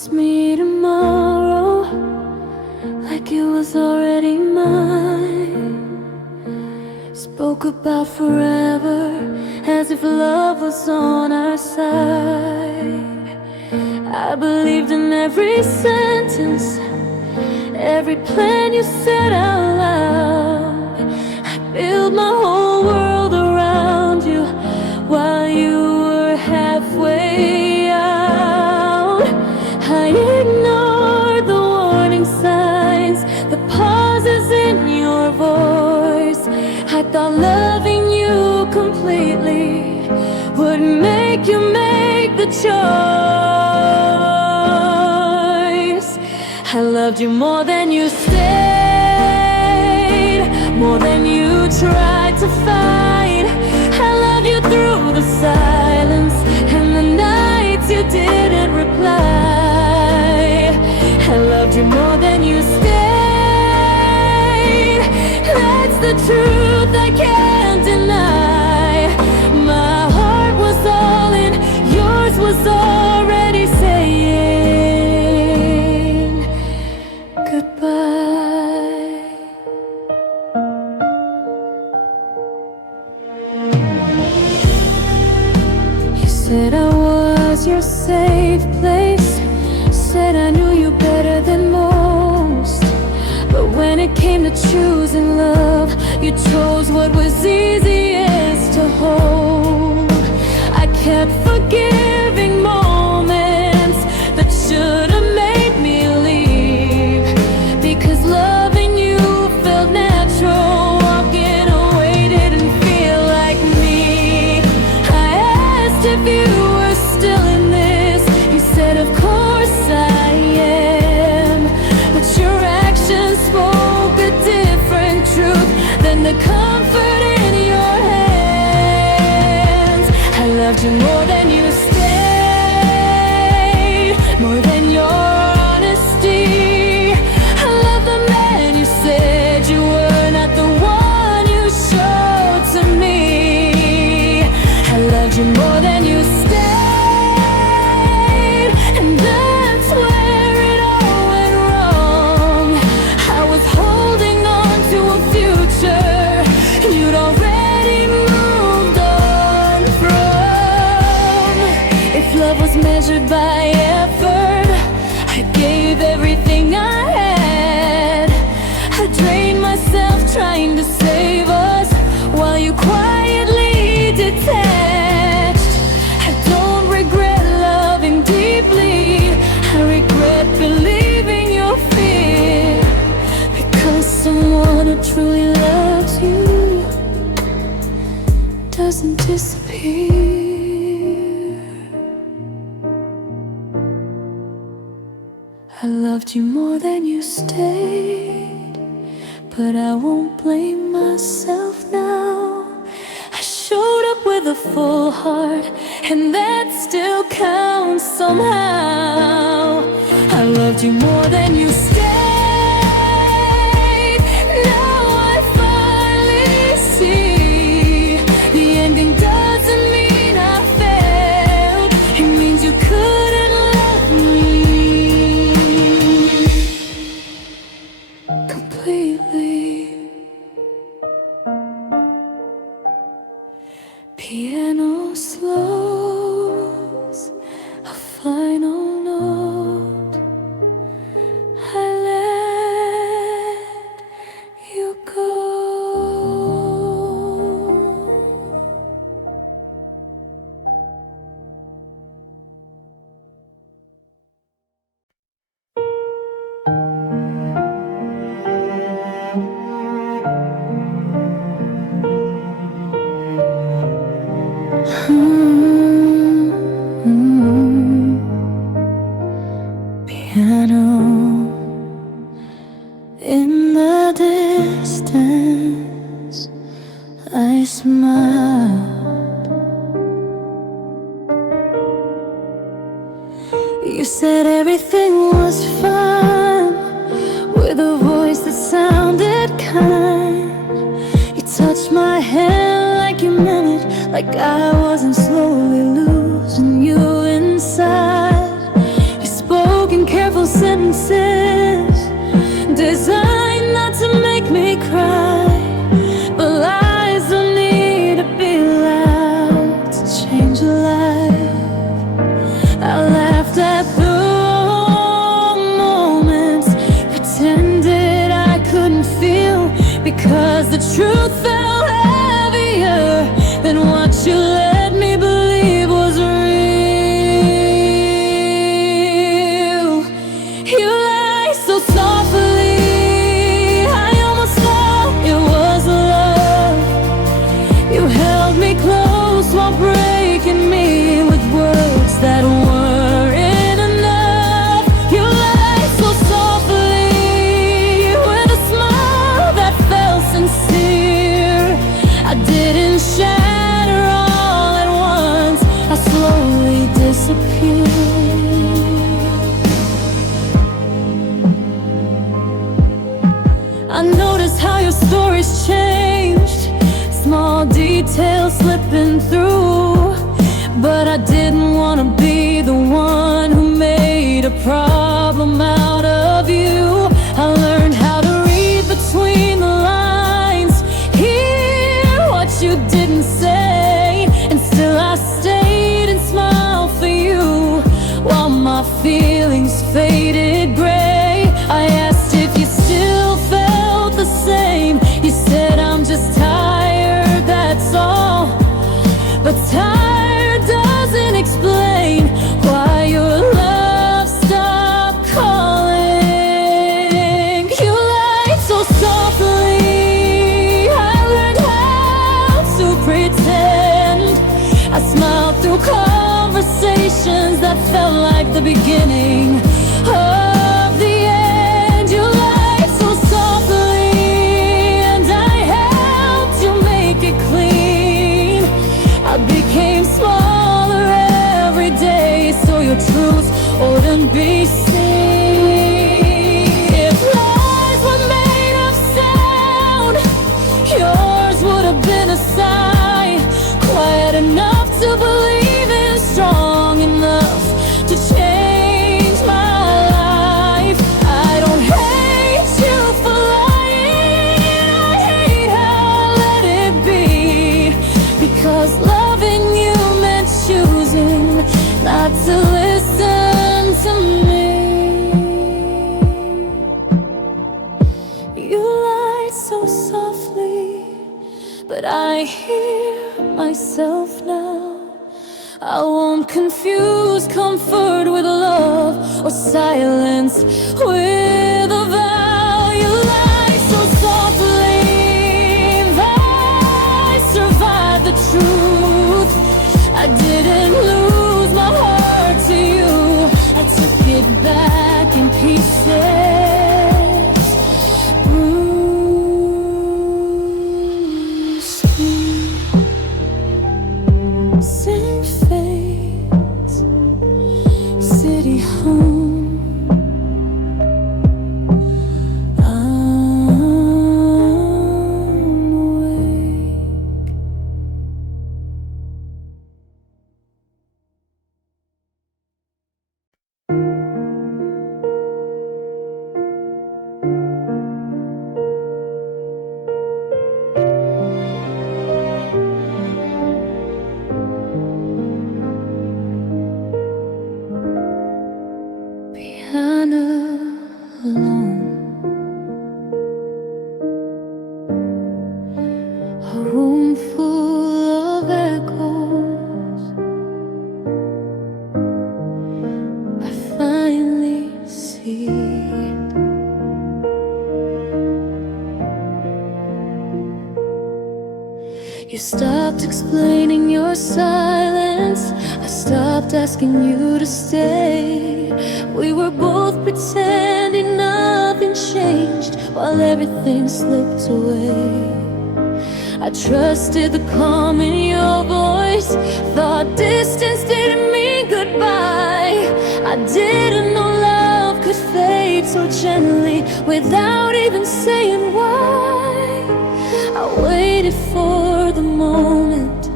promised me tomorrow, like it was already mine. Spoke about forever, as if love was on our side. I believed in every sentence, every plan you said out loud. I built my whole world around you while you were halfway out. I ignored the warning signs, the pauses in your voice. I thought loving you completely would make you make the choice. I loved you more than you stayed, more than you tried to fight. I loved you through the silence and the nights you didn't reply. I loved you more than you stayed. That's the truth I can't deny. My heart was all in, yours was already saying goodbye. You said I was your safe place, said I knew you better than most. But when it came to choosing love, you chose what was easiest to hold. I kept forgiving moments that should have made me leave, because loving you felt natural, walking away didn't feel like me. I asked if you were still in this, you said of course I am, but your actions spoke a different truth than the comfort in your hands. I loved you more than you stayed, more than your honesty. I love the man you said you were, not the one you showed to me. I loved you more than you stayed, and that's where it all went wrong. I was holding on to a future you'd already moved on from. If love was measured by effort, I gave everything I had. I drained myself trying to save us while you quietly detached. I don't regret loving deeply, I regret believing your fear, because someone who truly loves you doesn't disappear. I loved you more than you stayed, but I won't blame myself now. I showed up with a full heart, and that still counts somehow. I loved you more than you stayed. Now I finally see the ending doesn't mean I failed, it means you couldn't love me completely. Piano slows a final note. I let you go. Piano in the distance, I smiled. You said everything was fine, with a voice that sounded kind. You touched my hand like you meant it, like I wasn't slowly losing you inside. You spoke careful sentences designed not to make me cry. But lies don't need to be loud to change a life. I laughed at the wrong moments, pretended I couldn't feel, because the truth felt heavier than what you let me believe was real. You lie so softly, I almost thought it was love. You held me close while breaking me with words that weren't enough. You lied so softly, with a smile that felt sincere. I didn't shatter all at once, I slowly disappeared. I noticed how your stories changed, small details slipping through. But I didn't want to be the one who made a problem out of you. I learned how to read between the lines, hear what you didn't say, and still I stayed and smiled for you while my feelings faded gray. I asked if you still felt the same. You said, I'm just tired, that's all. But tired doesn't explain why your love stopped calling. You lied so softly, I learned how to pretend. I smiled through conversations that felt like the beginning of the end. You lied so softly, and I helped you make it clean. I became smaller every day so your truth wouldn't be seen. If lies were made of sound, yours would have been a sign, quiet enough to believe in, strong enough to change my life. I don't hate you for lying, I hate how I let it be, because loving you meant choosing not to listen to me. You lied so softly, but I hear myself now. I won't confuse comfort with love, or silence with a vow. You lied so softly, I survived the truth. I didn't lose my heart to you, I took it back in pieces. Bruised sing fades, city home. I'm awake. Piano alone, a room full of echoes. I finally see you stopped explaining your silence, I stopped asking you to stay. We were both pretending nothing changed while everything slipped away. I trusted the calm in your voice, thought distance didn't mean goodbye. I didn't know love could fade so gently without even saying why. I waited for the moment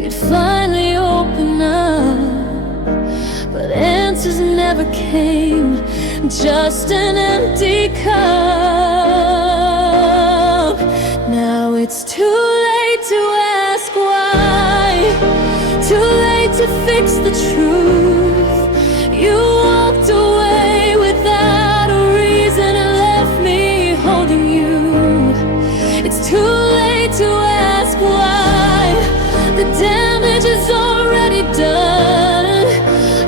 you'd finally open up, but answer answers never came, just an empty cup. Now it's too late to ask why, too late to fix the truth. You walked away without a reason and left me holding you. It's too late to ask why, the damage is already done.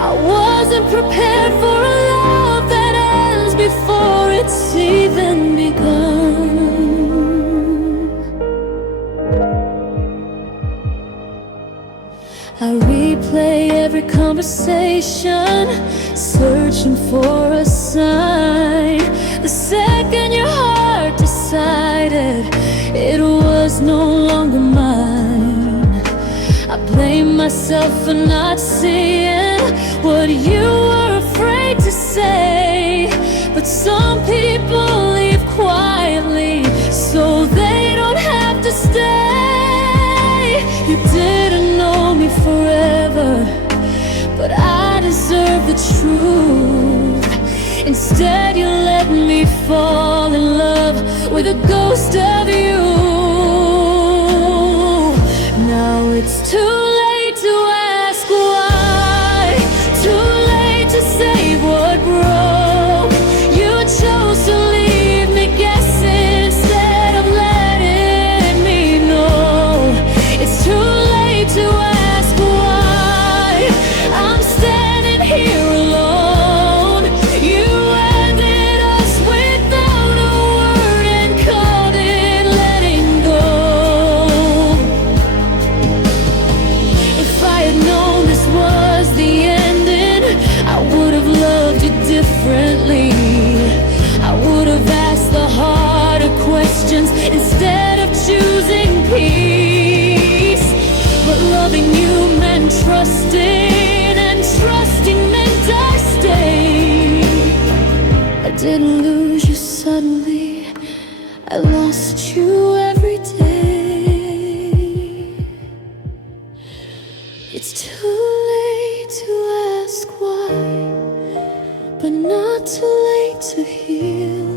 I wasn't prepared for a love that ends before it's even begun. I replay every conversation, searching for a sign. The second your heart decided it was no longer mine, I blame myself for not seeing what you were afraid to say. But some people leave quietly so they don't have to stay. You didn't know me forever, but I deserve the truth. Instead you let me fall in love with a ghost of you. Now it's too late to ask why, too late to save what broke. You chose to leave me guessing instead of letting me know. It's too late to ask why I'm standing here alone. You ended us without a word and called it letting go. If I had known this was the ending, I would have loved you differently. I would have asked the harder questions instead of choosing peace. But loving you meant trusting, and trusting meant I stayed. I didn't lose you suddenly, I lost you every day. It's too late to ask why, but not too late to heal.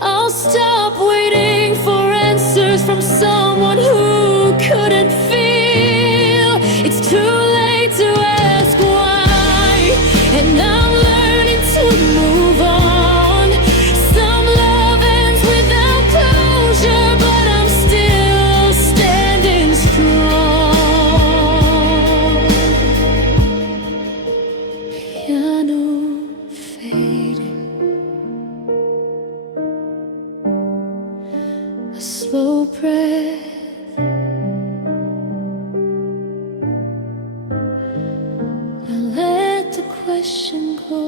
I'll stop waiting for answers from someone who couldn't feel. It's too late to ask why, and I'm learning to move on. Some love ends without closure, but I'm still standing strong. Piano fading, a slow breath, and let the question go.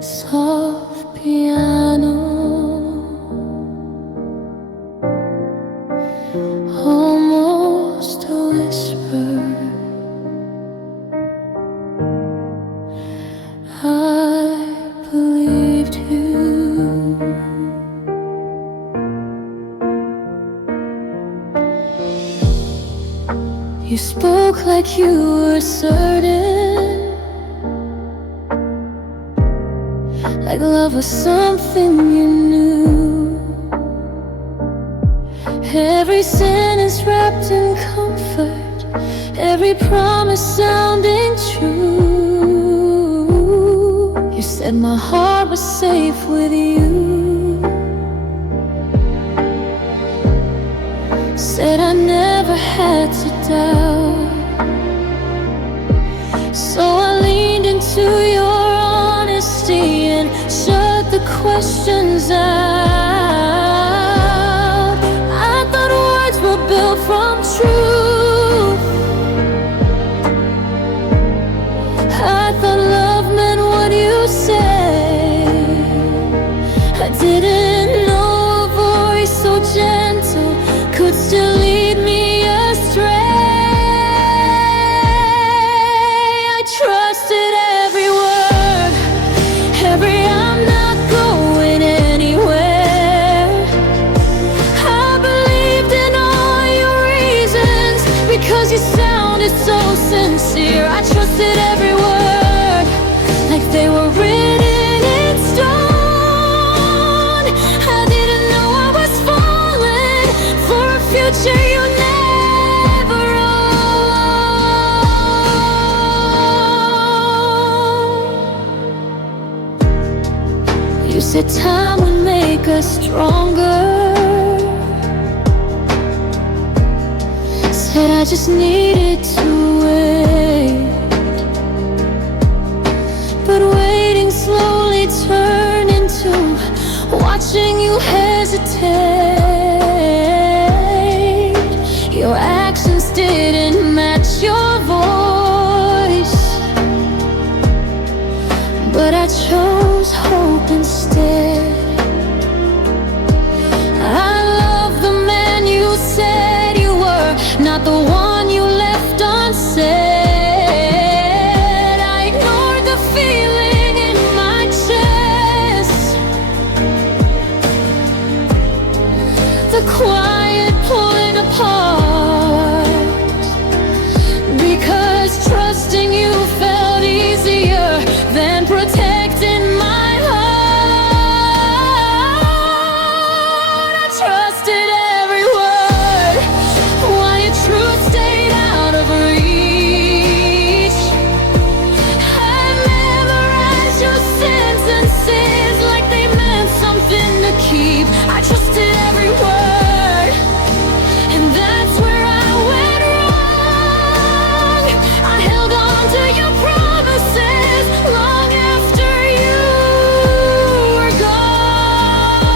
Soft piano, almost a whisper. I believed you. You spoke like you were certain, like love was something you knew. Every sentence wrapped in comfort, every promise sounding true. You said my heart was safe with you, said I never had to doubt. So I leaned into your honesty and shut the questions out. I thought words were built from truth, so sincere. I trusted every word like they were written in stone. I didn't know I was falling for a future you never owned. You said time would make us stronger. Said I just needed to wait. But waiting slowly turned into watching you hesitate. Your actions didn't match your voice, but I chose hope instead. I love the man you said you were, not the one you left unsaid. I ignored the feeling in my chest, the quiet pulling apart, because trusting you felt easier than protecting my heart. I trusted every word while your truth stayed out of reach. I memorized your sentences like they meant something to keep. I trusted every word, and that's where I went wrong. I held on to your promises long after you were gone.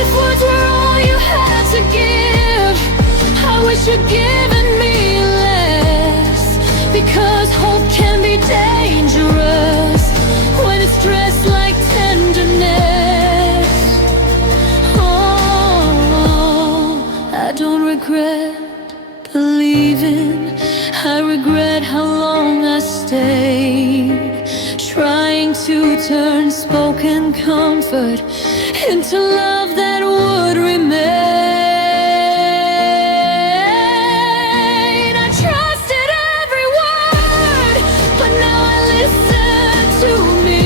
If words were all you had to give, I wish you'd given me less, because hope can be dangerous when it's dressed like tenderness. Oh, I don't regret believing, I regret how long I stayed, trying to turn spoken comfort into love that would remain. I trusted every word, but now I listen to me.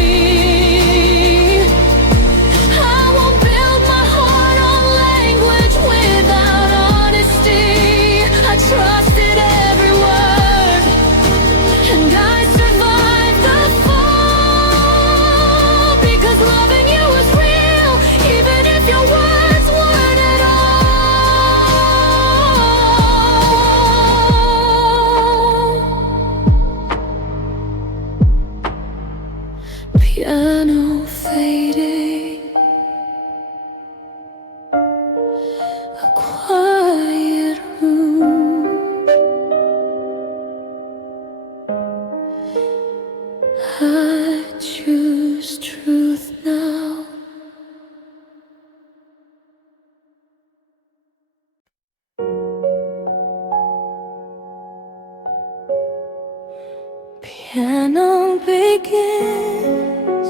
I won't build my heart on language without honesty. I trusted every word, and I survived the fall, because loving you was real, even if your words weren't at all. Piano fading, a quiet room. I choose truth now. Piano begins,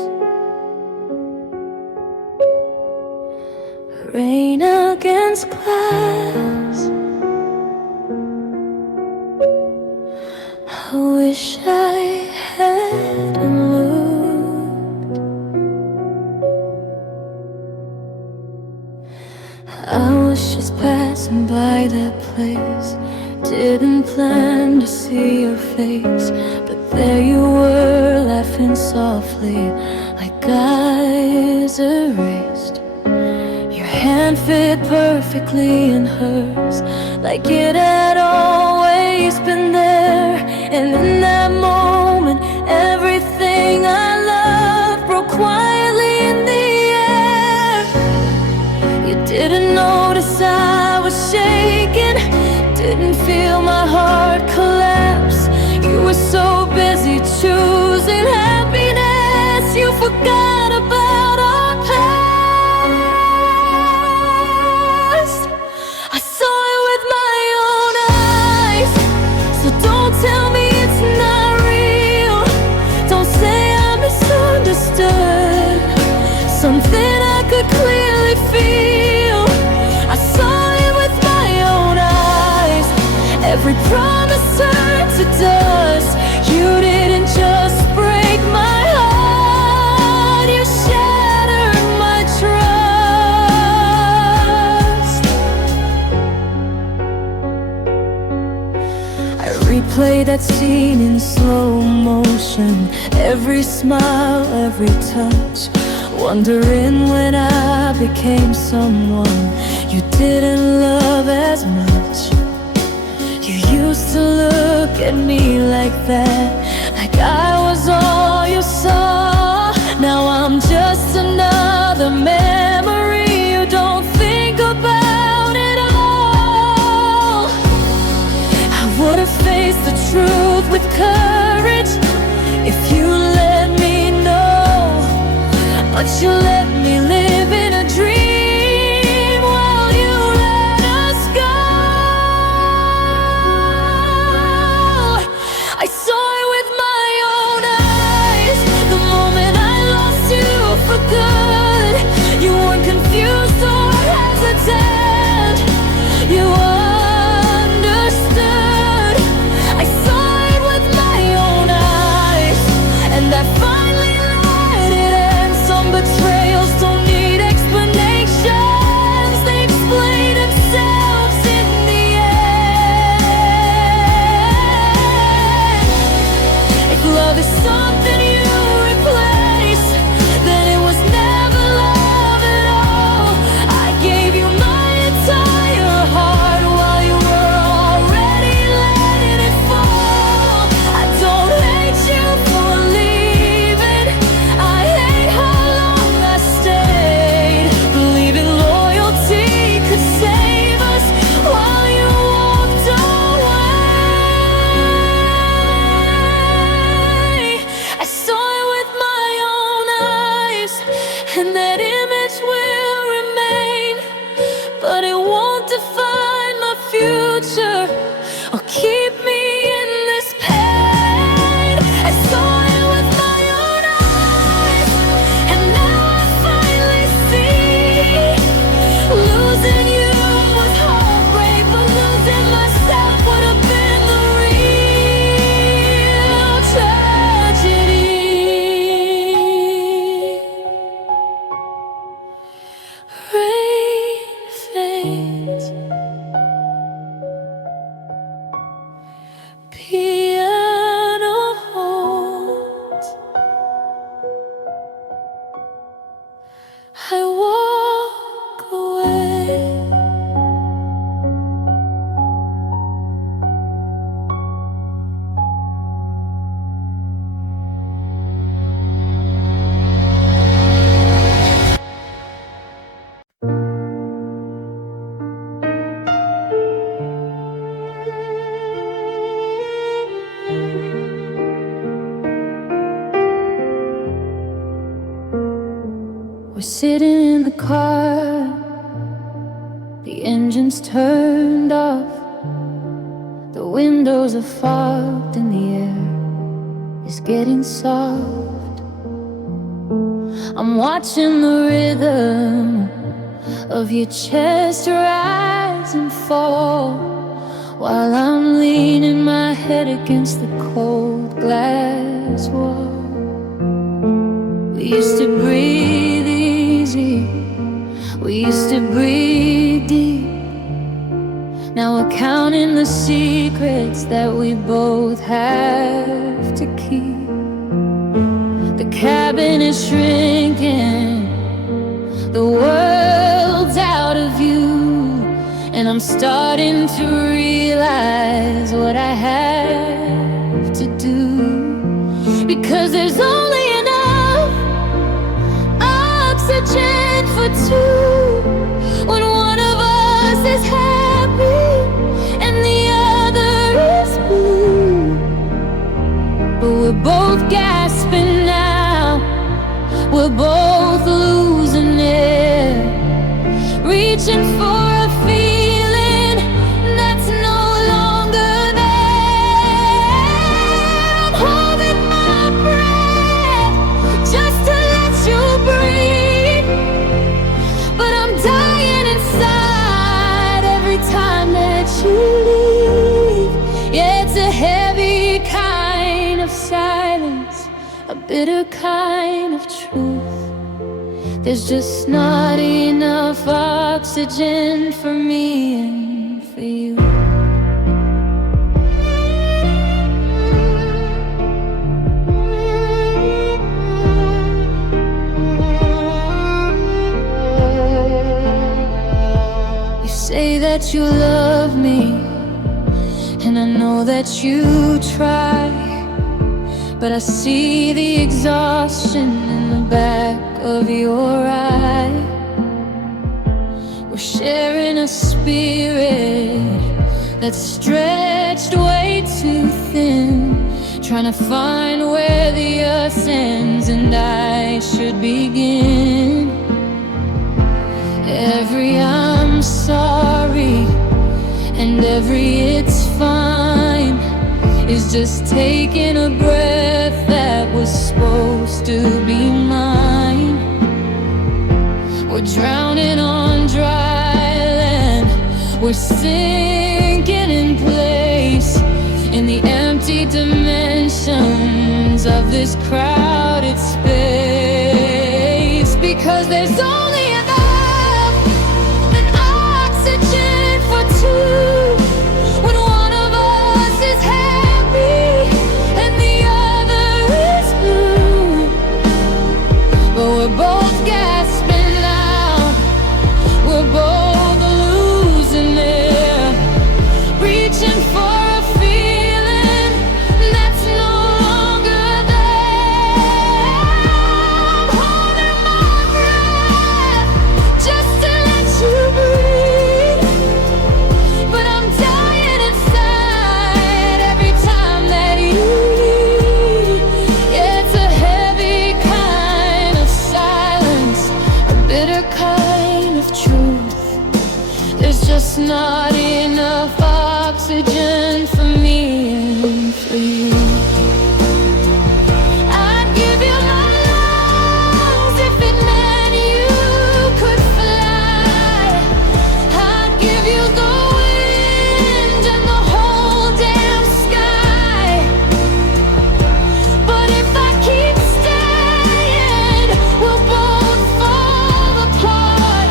rain against glass. I wish I hadn't looked. I was just passing by that place, didn't plan to see your face, but there you were, laughing softly, like eyes erased. Your hand fit perfectly in hers, like it had always been there. And in that moment, everything I loved broke quietly in the air. You didn't notice I was shaking, didn't feel my heart collapse. You were so busy choosing happiness, you forgot about our past. I saw it with my own eyes, so don't tell me it's not real. Don't say I misunderstood something I could clearly feel. I saw it with my own eyes. Every promise turned to dust. You didn't just break my heart, you shattered my trust. I replay that scene in slow motion, every smile, every touch, wondering when I became someone you didn't love as much. You used to look at me like that, like I was all you saw. Now I'm just another memory you don't think about at all. I would've faced the truth with courage if you let me know, but you let me live in a dream while you let us go. I saw it with my own eyes, the moment I lost you for good. You weren't confused or hesitant, you understood. I saw it with my own eyes, and I finally let it end. Some betrayals don't need explanations, they explain themselves in the end. If love is something you replace, then it was never love at all. I gave you my entire heart while you were already letting it fall. I don't hate you for leaving, I hate how long I stayed, believing loyalty could save us while you walked away. I saw it with my own eyes, and that image will remain, but it won't define my future or keep me in this pain. I saw it with my own eyes, and now I finally see. Losing you was heartbreak, but losing myself would have been the real tragedy. Rain fades, piano holds, I walk away. We're sitting in the car, the engine's turned off, the windows are fogged and the air is getting soft. I'm watching the rhythm of your chest rise and fall, while I'm leaning my head against the cold glass wall. We used to breathe easy, we used to breathe deep. Now we're counting the secrets that we both have to keep. The cabin is shrinking, the world's out of view, and I'm starting to realize what I have to do. Because there's only enough oxygen for two when one of us is happy and the other is blue. But we're both gasping now, we're both losing air, reaching for a feeling that's no longer there. I'm holding my breath just to let you breathe, but I'm dying inside every time that you leave. bitter kind of truth. There's just not enough oxygen for me and for you. You say that you love me, and I know that you try, but I see the exhaustion in the back of your eye. We're sharing a spirit that's stretched way too thin, trying to find where the earth ends and I should begin. Every I'm sorry and every it's fine is just taking a breath that was supposed to be mine. We're drowning on dry land, we're sinking in place in the empty dimensions of this crowded space. Because there's only enough an oxygen for two. When one of us is happy and the other is blue, but we're both gasping out, we're both losing it, reaching for a feeling that's no longer there. I'm holding my breath just to let you breathe, but I'm dying inside every time that you leave. Yeah, it's a heavy kind of silence, a bitter kind of truth. There's just not enough oxygen for me and for you. I'd give you my lungs if it meant you could fly. I'd give you the wind and the whole damn sky. But if I keep staying, we'll both fall apart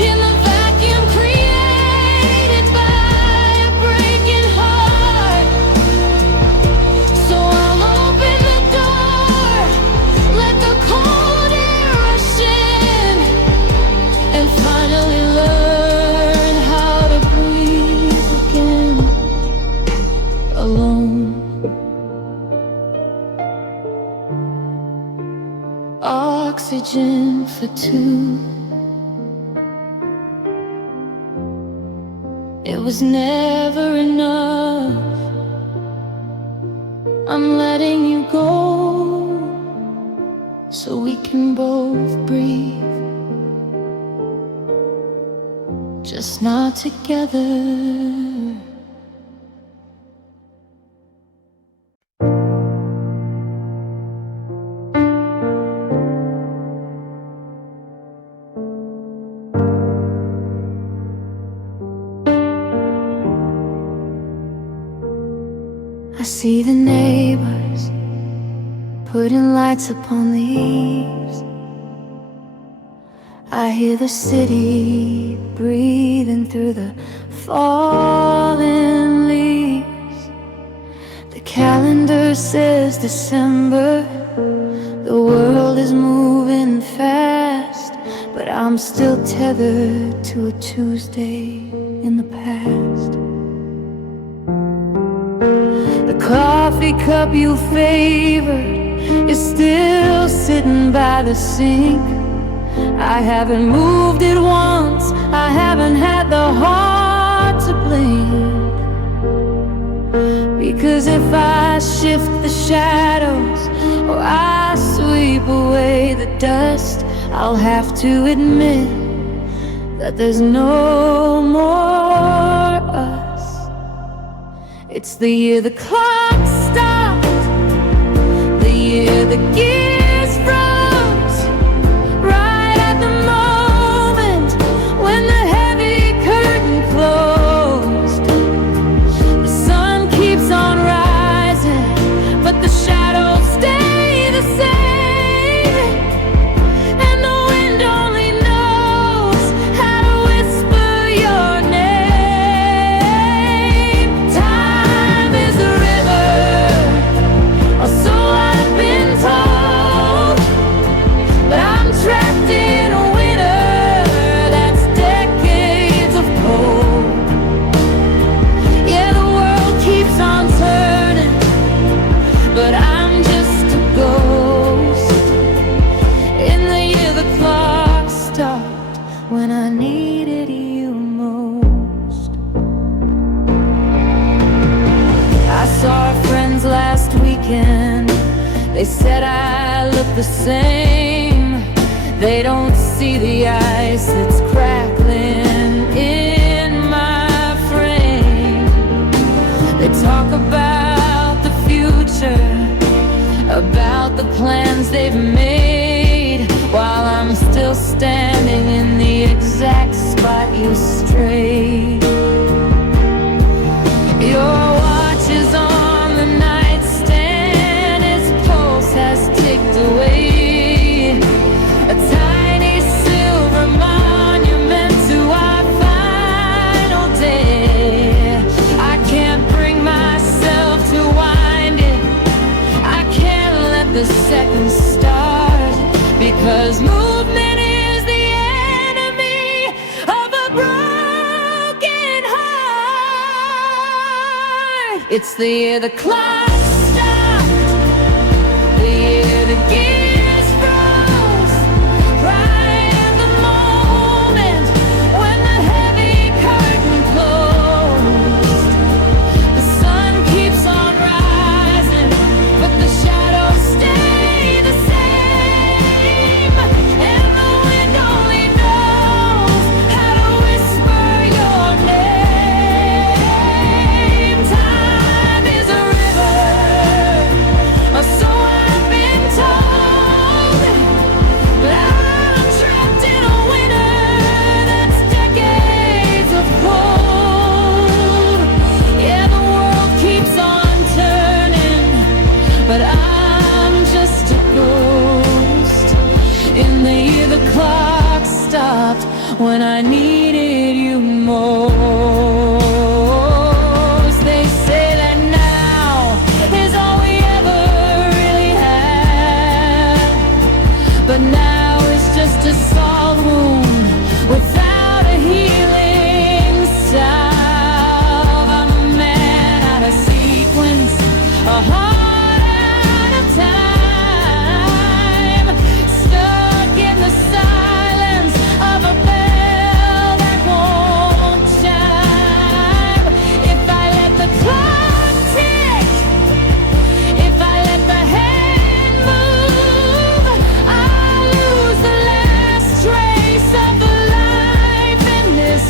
in the vacuum created by a breaking heart. So I'll open the door, let the cold air rush in, and finally learn how to breathe again, alone. Oxygen for two. It was never enough. I'm letting you go so we can both breathe, just not together. I see the neighbors putting lights upon the eaves. I hear the city breathing through the falling leaves. The calendar says December. The world is moving fast, but I'm still tethered to a Tuesday in the past. The coffee cup you favored is still sitting by the sink. I haven't moved it once, I haven't had the heart to blink. Because if I shift the shadows or I sweep away the dust, I'll have to admit that there's no more us. It's the year the clock stopped, the year the gears froze, right at the moment when the heavy curtain closed. The sun keeps on rising, but the shadows stay the last weekend. They said I look the same. They don't see the ice that's crackling in my frame. They talk about the future, about the plans they've made, while I'm still standing in the exact spot you strayed. Your watch is on the nightstand, its pulse has ticked away, a tiny silver monument to our final day. I can't bring myself to wind it, I can't let the seconds start, because movement is the enemy of a broken heart. It's the year the clock stopped, the year the gears froze, right at the moment when the heavy curtain closed. The sun keeps on rising, but the shadows stay the same, and the wind only knows how to whisper your name. Time is a river, or so I've been told, but I'm trapped in a winter that's decades of cold. Yeah, the world keeps on turning, but I'm just a ghost in the year the clock stopped, when I needed you most. They say that now is all we ever really had, but now it's just a salt wound without a healing salve. I'm a man out of sequence, a heart out of time, stuck in the silence of a bell that won't chime. If I let the clock tick, if I let the hand move, I'll lose the last trace of the life in this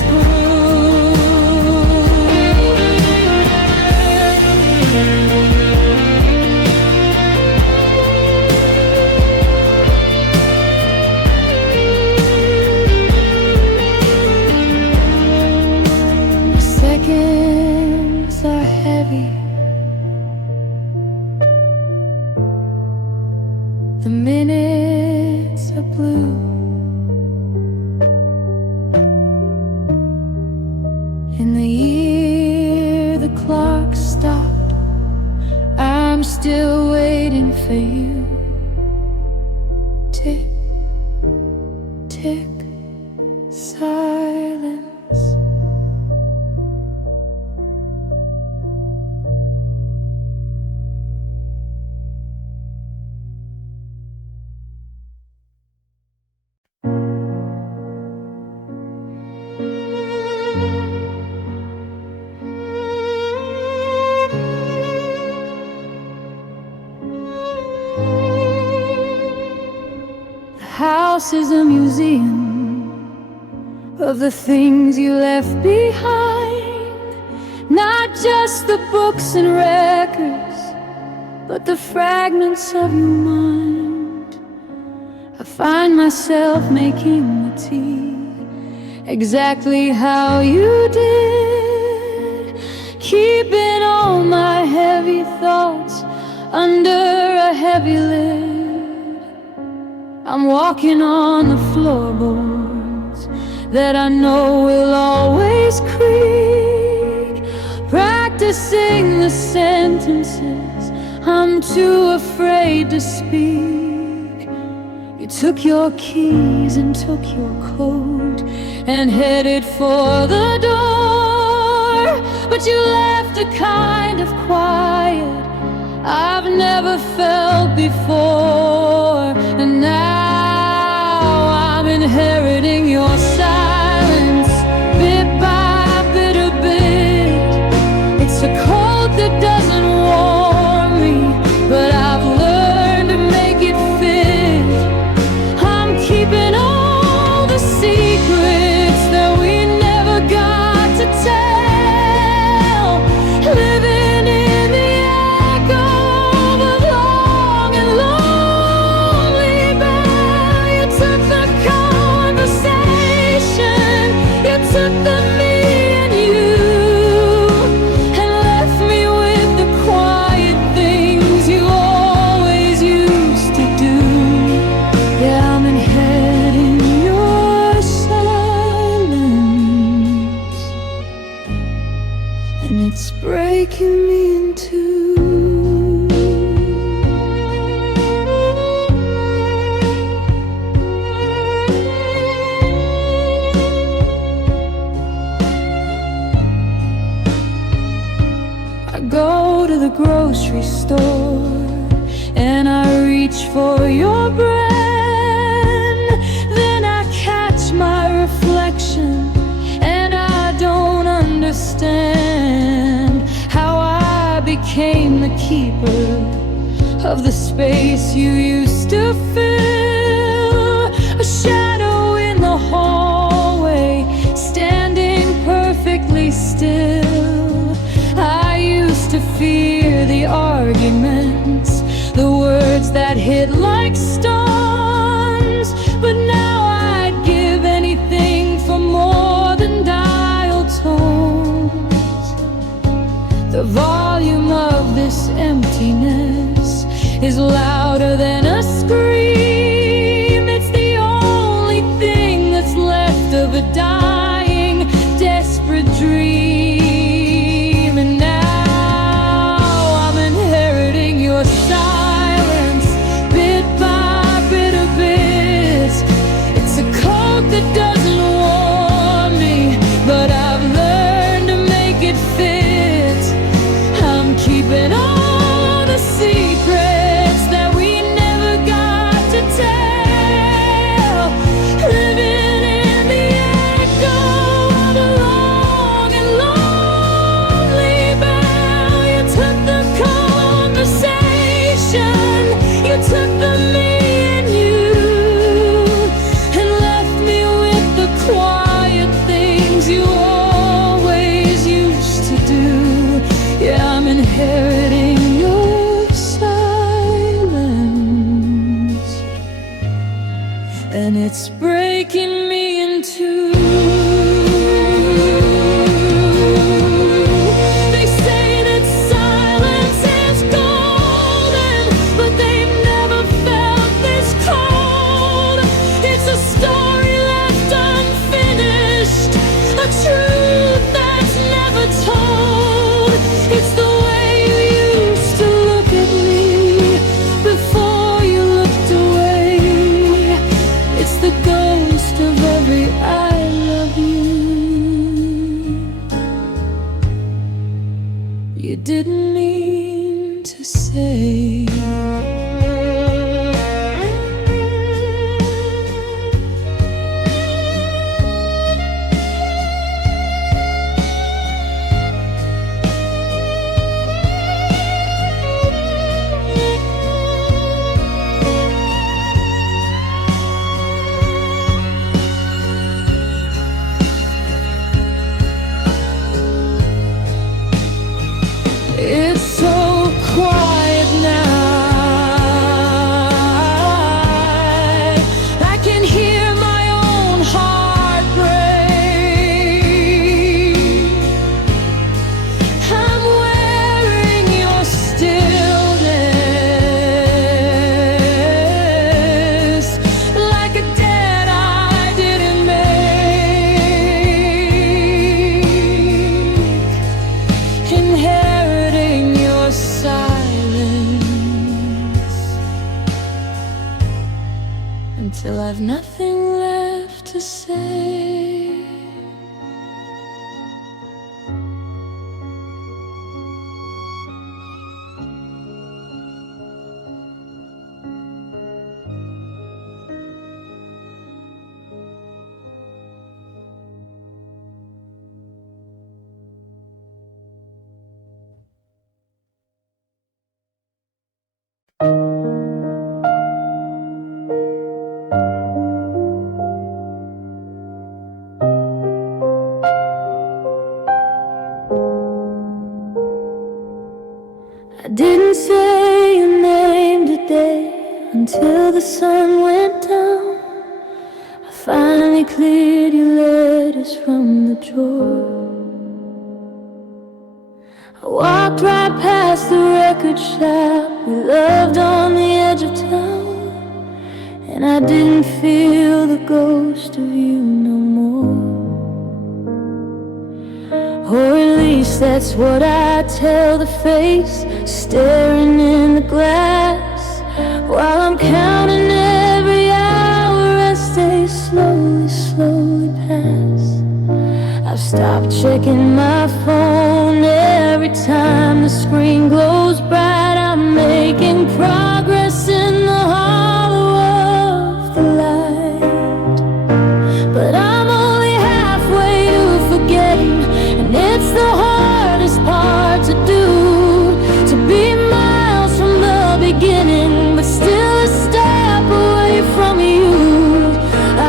Seconds are heavy, the minutes are blue, in the year the clock stopped, I'm still waiting for you. Tick, tick, silence. The house is a museum of the things you left behind, not just the books and records, but the fragments of your mind. I find myself making the tea exactly how you did, keeping all my heavy thoughts under a heavy lid. I'm walking on the floorboards that I know will always creak, practicing the sentences I'm too afraid to speak. You took your keys and took your coat and headed for the door, but you left a kind of quiet I've never felt before. And now I'm inheriting your silence, bit by bit a bit. It's a cold that doesn't warm me, breaking me in two. I go to the grocery store and I reach for your brand. Then I catch my reflection and I don't understand how I became the keeper of the space you used to fill. A shadow in the hallway, standing perfectly still. I used to fear the arguments, the words that hit like stones. But now I'd give anything for more than dial tones. The volume of this emptiness is louder than a scream. It's the only thing that's left of a dying, desperate dream. And now I'm inheriting your silence, bit by bit of bit. It's a coat that doesn't warm me, but I've learned to make it fit. I'm keeping all the secrets that we never got to tell, living in the echo of a long and lonely bell. You took the conversation, you took the me and you, and left me with the quiet things you always used to do. Yeah, I'm inheriting your silence, and it's breaking me in two. They say that silence is golden, but they've never felt this cold. It's a story left unfinished, a truth that's never told. It's the way you used to look at me before you looked away. It's the ghost of every I love you. You didn't mean to say. It's so quiet now. I can hear my own heart break. I'm wearing your stillness like a debt I didn't make. Inheriting your silence until I've nothing left to say. I didn't say your name today until the sun went down. I finally cleared your letters from the drawer. I walked right past the record shop we loved on the edge of town, and I didn't feel the ghost of you no more. Or at least that's what I tell the face, staring in the glass, while I'm counting every hour as they slowly, slowly pass. I've stopped checking my phone. Every time the screen glows bright, I'm making progress in the hollow of the light. But I'm only halfway to forgetting, and it's the hardest part to do, to be miles from the beginning, but still a step away from you.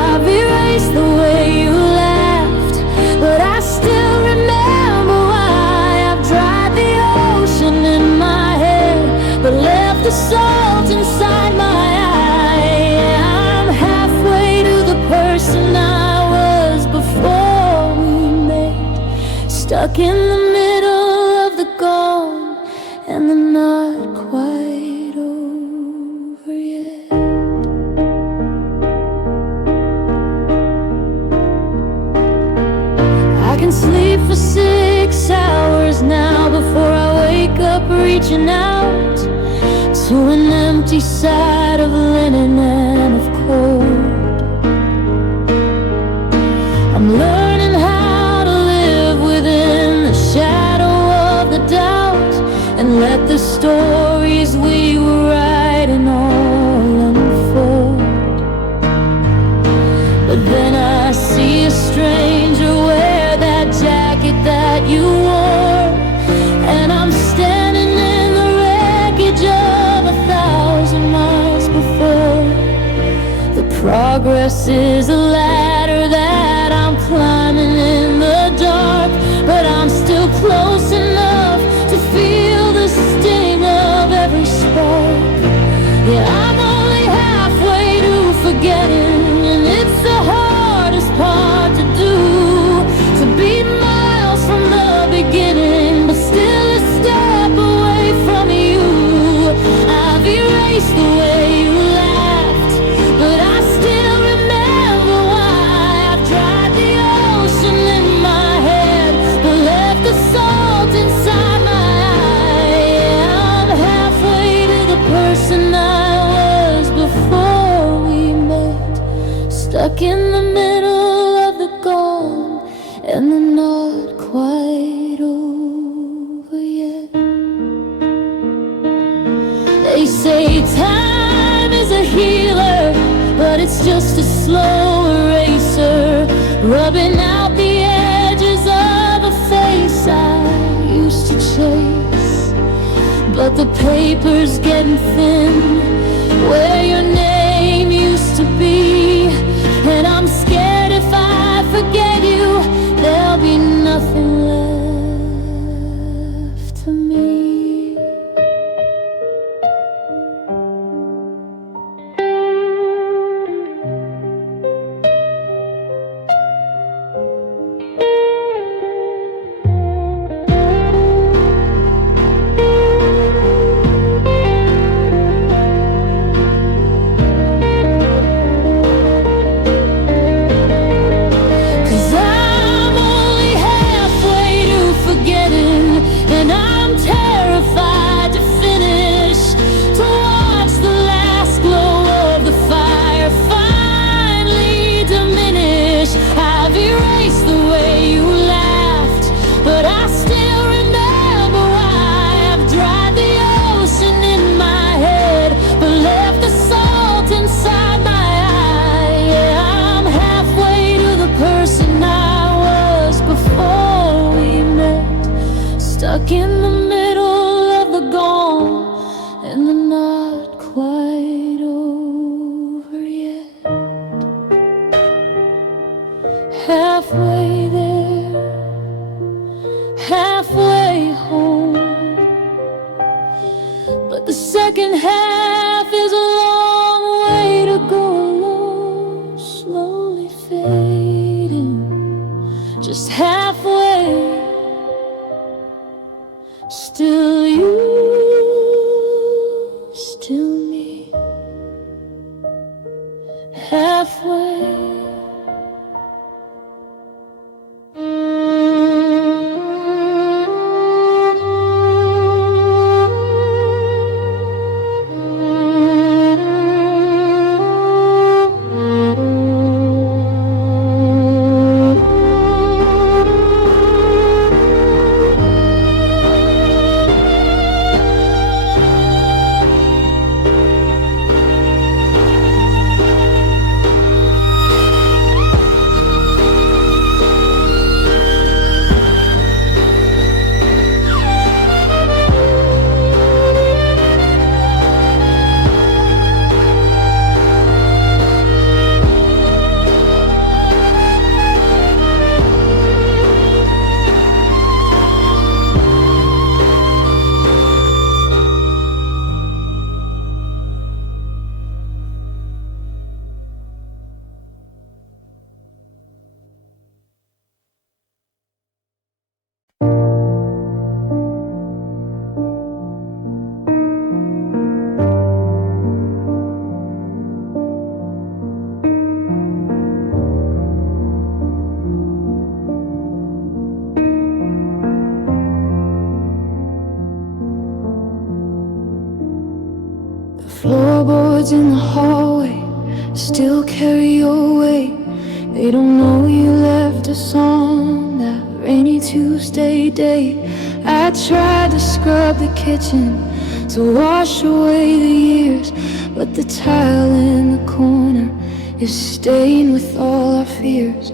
I've erased the way you laughed, but I still remember why. I've dried the ocean in my head, but left the salt inside my eye. I'm halfway to the person I was before we met, stuck in the middle of the gone and the not quite over yet. I can sleep for 6 hours now before I wake up reaching out to an empty side of linen and of cold. I'm learning how to live within the shadow of the doubt, and let the stories we were writing all unfold. But then I see a stranger wear that jacket that you wore, and I'm standing in the wreckage of 1,000 miles before. The progress is a ladder that I'm climbing in the dark, but I'm still close enough to feel the sting of every spark. Yeah, I'm only halfway to forgetting, and it's the hardest part to do, to be miles from the beginning, but still a step away from you. I've erased the way you laughed, but I still remember why. I've dried the ocean in my head, but left the salt inside my eye. Yeah, I'm halfway to the person I was before we met, stuck in the middle of the gone and the not quite over yet. They say time is a healer, but it's just a slow eraser, rubbing out the edges of a face I used to chase. But the paper's getting thin where your name used to be, and I'm scared if I forget you, there'll be nothing left to me. Stuck in the middle of the gone and the not quite over yet. Halfway there, halfway home, but the second half is a long way to go alone, slowly fading, just halfway. Still you, still me, halfway. Floorboards in the hallway still carry your weight. They don't know you left us on that rainy Tuesday day. I tried to scrub the kitchen to wash away the years, but the tile in the corner is stained with all our fears.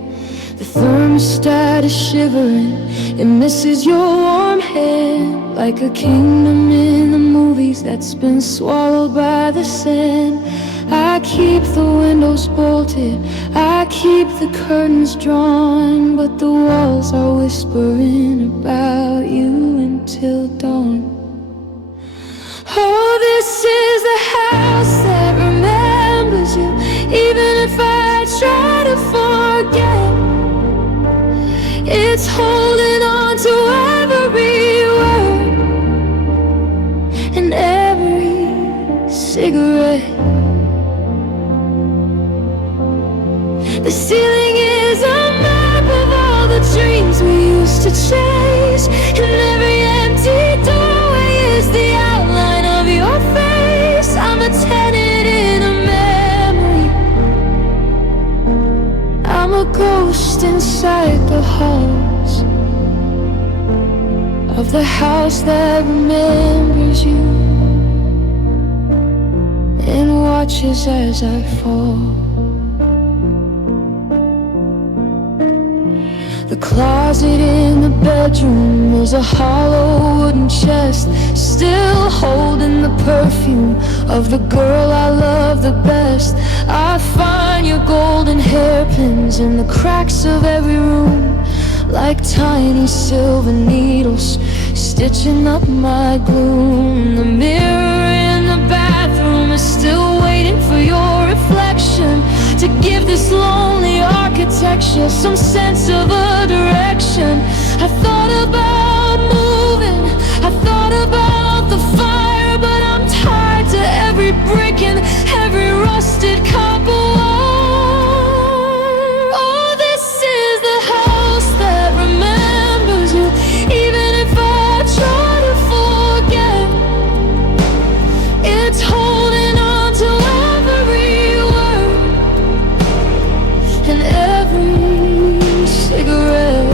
The thermostat is shivering, it misses your warm hand, like a kingdom in the movies that's been swallowed by the sand. I keep the windows bolted, I keep the curtains drawn, but the walls are whispering about you until dawn. Oh, this is the house that remembers you, even if I try to forget. It's holding on to every word and every cigarette. The ceiling is a map of all the dreams we used to chase, and every empty doorway is the outline of your face. I'm a tenant in a memory, I'm a ghost inside the halls of the house that remembers you and watches as I fall. The closet in the bedroom is a hollow wooden chest, still holding the perfume of the girl I love the best. I find your golden hairpins in the cracks of every room, like tiny silver needles stitching up my gloom. The mirror in the bathroom is still waiting for your reflection to give this lonely architecture some sense of a direction. I thought about moving, I thought about the fire, but I'm tied to every brick and every rusted copper wall. Oh, this is the house that remembers you, even if I try to forget. It's holding on to every word and every cigarette.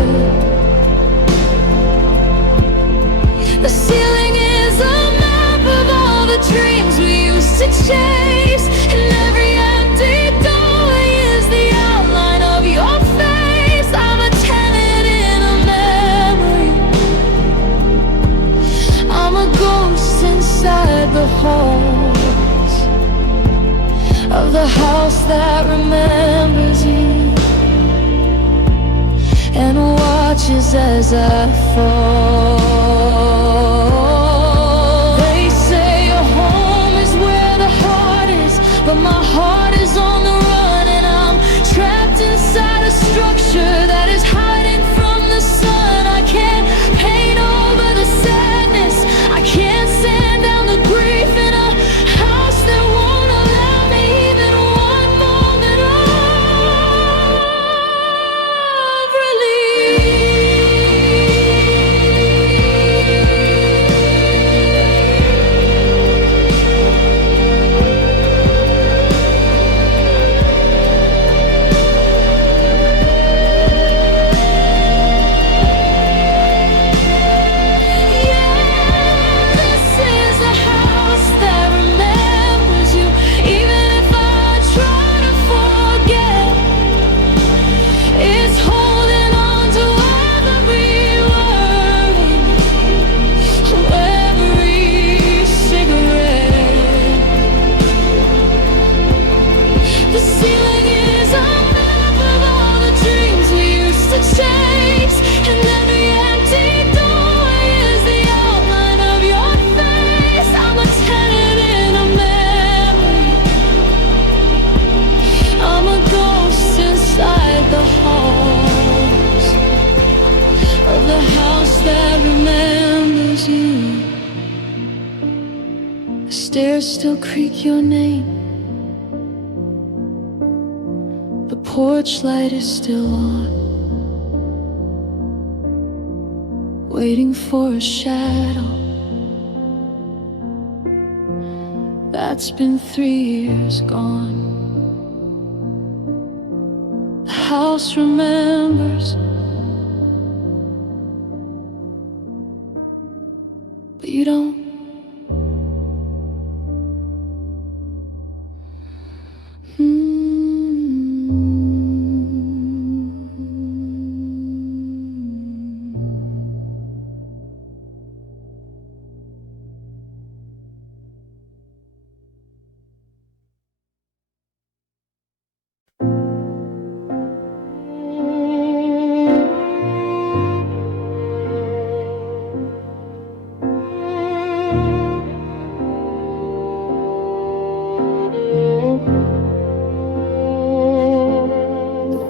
The ceiling is a map of all the dreams we used to chase, and every empty doorway is the outline of your face. I'm a tenant in a memory, I'm a ghost inside the halls of the house that remembers you and watches as I fall. They say a home is where the heart is, but my heart is on the run, and I'm trapped inside a structure that is hiding from the sun. I can't paint over the sadness, I can't sand down the grief in a house that won't allow me even one moment of relief. Stairs still creak your name, the porch light is still on, waiting for a shadow. that's been 3 years gone. The house remembers, but you don't.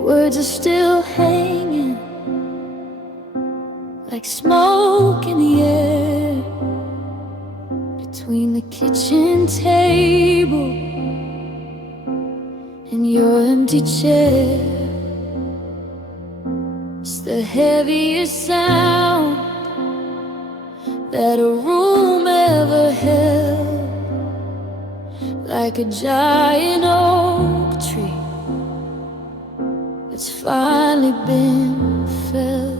Words are still hanging like smoke in the air between the kitchen table and your empty chair. It's the heaviest sound that a room ever held, like a giant oak tree it's finally been felt.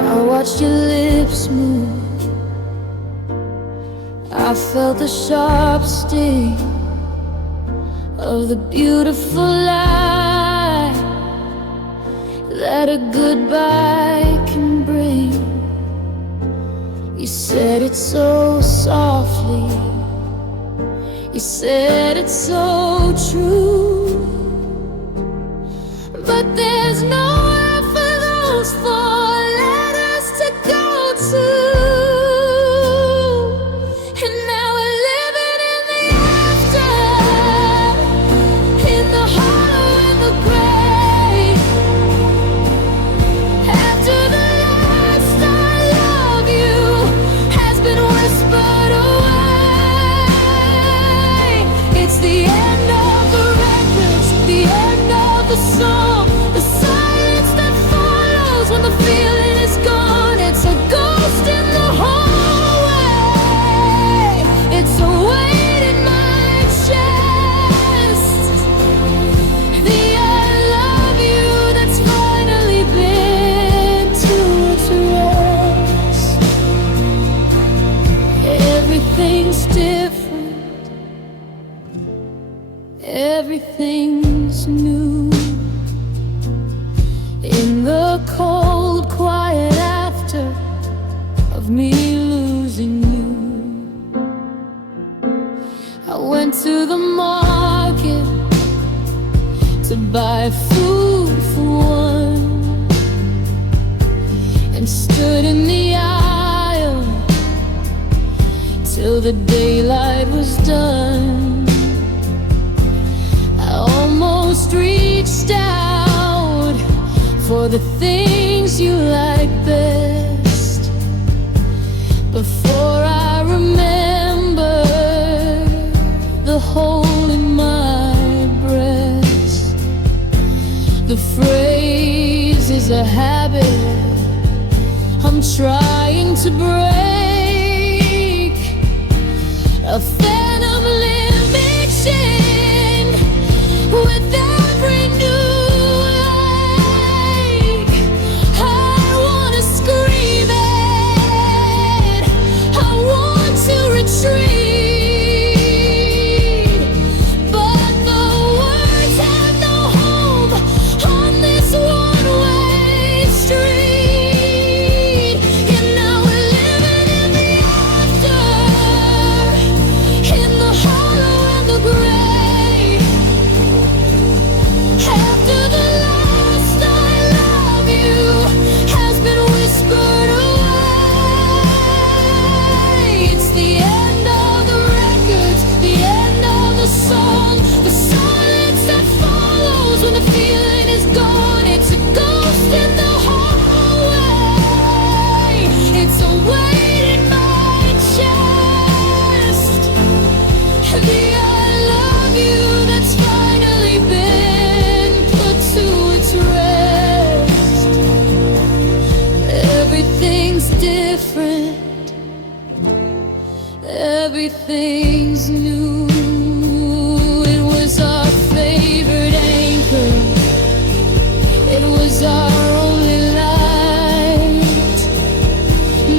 I watched your lips move, I felt the sharp sting of the beautiful lie that a goodbye can bring. You said it so softly, you said it so true, but there's nowhere for those 4 letters to go to. And now we're living in the after, in the hollow and the gray. After the last I love you has been whispered away. It's the end of the records, the end of the song, the silence that follows when the feeling is gone. It's a ghost in the hallway, it's a weight in my chest. The I love you that's finally been to its rest. Everything's different, everything's new. In the cold, quiet after of me losing you, I went to the market to buy food for one, and stood in the aisle till the daylight was done. I almost reached out for the things you like best, before I remember the hole in my breast. The phrase is a habit I'm trying to break, a phantom living sin with every new everything's new. It was our favorite anchor, it was our only light.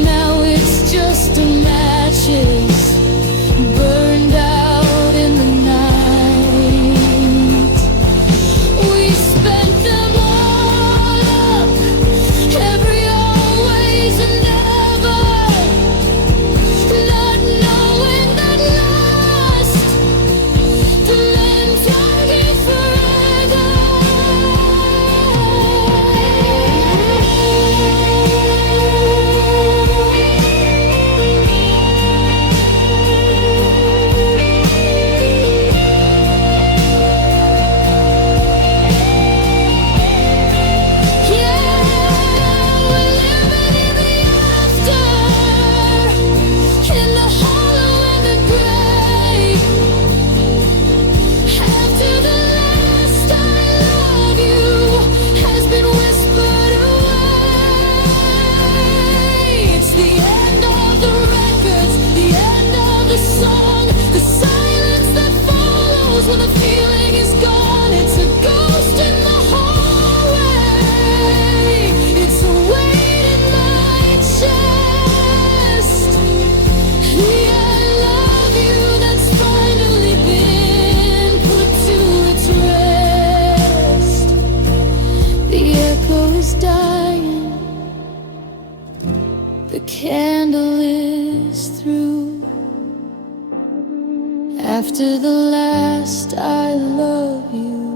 Now it's just a matches burned out in the night. We spent them all up, every always and ever, not knowing that last, the men target forever. When the feeling is gone, it's a ghost in the hallway. It's a weight in my chest. The I love you that's finally been put to its rest. The echo is dying, the candle is through. After the last I love you,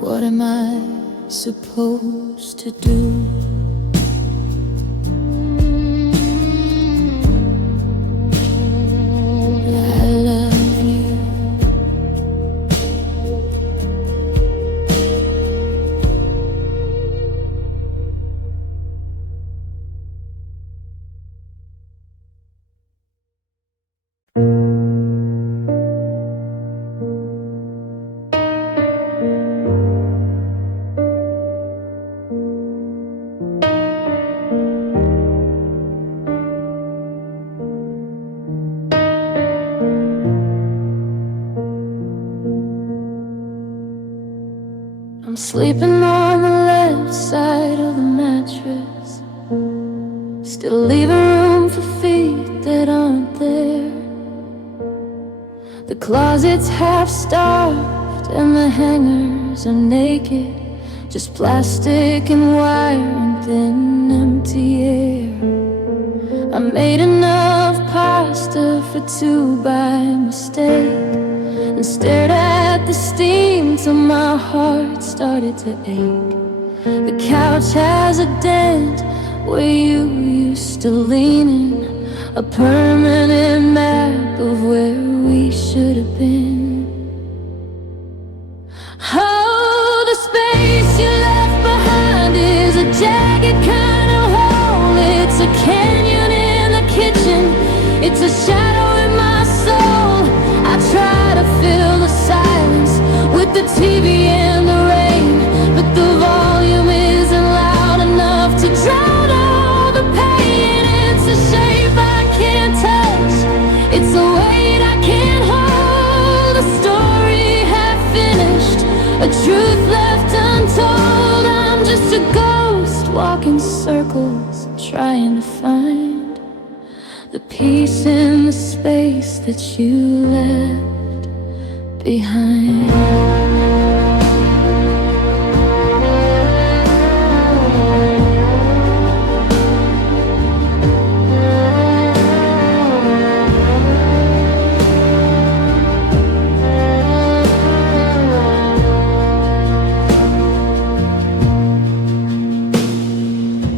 what am I supposed to do? I love you. I'm sleeping on the left side of the mattress, still leaving room for feet that aren't there. The closet's half starved and the hangers are naked, just plastic and wire and thin empty air. I made enough pasta for two by mistake and stared at the steam till my heart started to ache. The couch has a dent where you used to lean in, a permanent map of where we should have been. Oh, the space you left behind is a jagged kind of hole. It's a canyon in the kitchen, it's a shadow in my soul. I try to fill the silence with the TV and the rain, but the volume isn't loud enough to drown all the pain. It's a shape I can't touch, it's a weight I can't hold, a story half finished, a truth left untold. I'm just a ghost walking circles, trying to find the peace in the space that you left behind.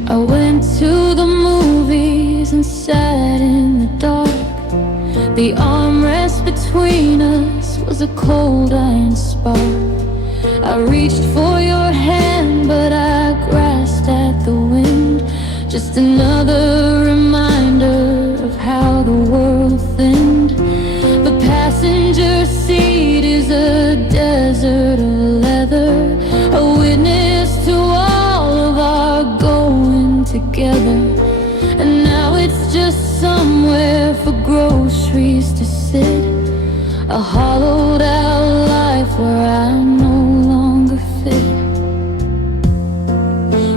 I went to the movies and sat in the dark. The armrest between us was a cold iron spark. I reached for your hand, but I grasped at the wind. Just another reminder of how the world thinned. The passenger seat is a desert of leather, a witness to all of our going together. And now it's it's just somewhere for groceries to sit. A hollowed out life where I no longer fit.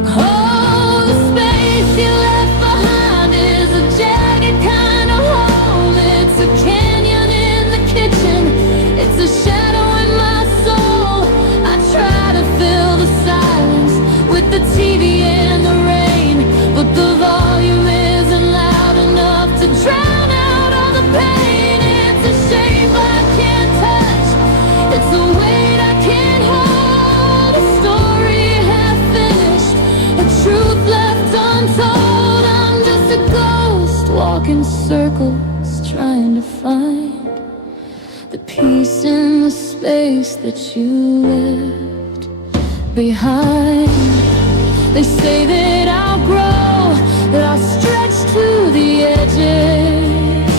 Oh, the space you left behind is a jagged kind of hole. It's a canyon in the kitchen, it's a shadow in my soul. I try to fill the silence with the TV and the rain, but the volume isn't loud enough to drown out all the pain. It's a shape I can't touch, it's a weight I can't hold. A story half finished, a truth left untold. I'm just a ghost walking circles, trying to find the peace in the space that you left behind. They say that I'll grow, that I'll stretch to the edges,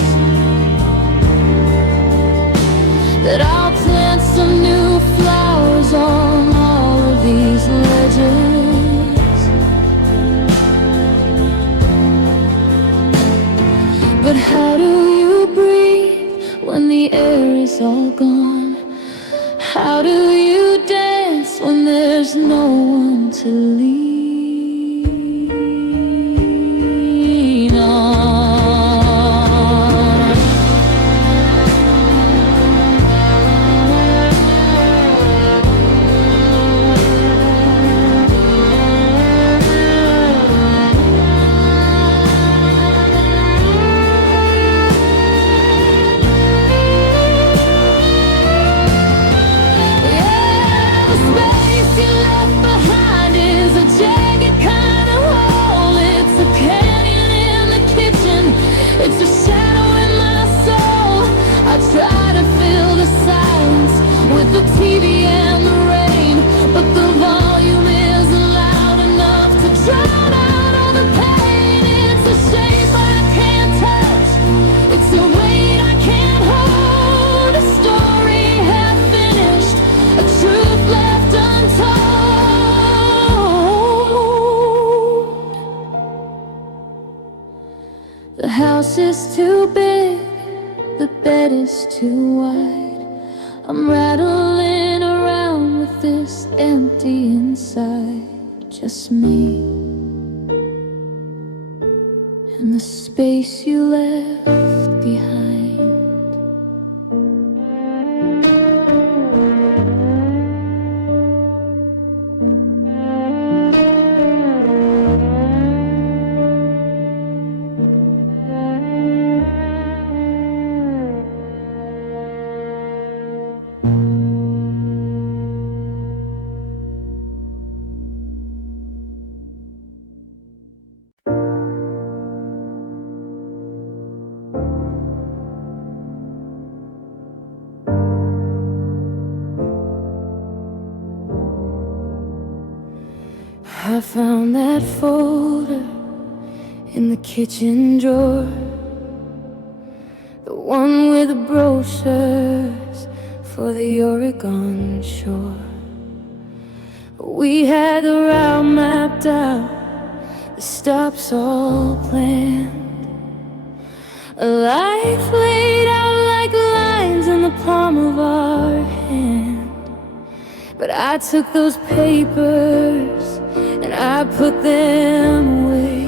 that I'll plant some new flowers on all of these ledges. But how do you breathe when the air is all gone? How do you dance when there's no one to lean on? It's a shadow in my soul. I try to fill the silence with the TV and the rain, but the volume isn't loud enough to drown out all the pain. It's a shape I can't touch, it's a weight I can't hold. A story half finished, a truth left untold. The house is too big, the bed is too wide. I'm rattling around with this empty inside. Just me and the space you left behind. I found that folder in the kitchen drawer, the one with the brochures for the Oregon shore. We had the route mapped out, the stops all planned, a life laid out like lines in the palm of our hand. But I took those papers and I put them away.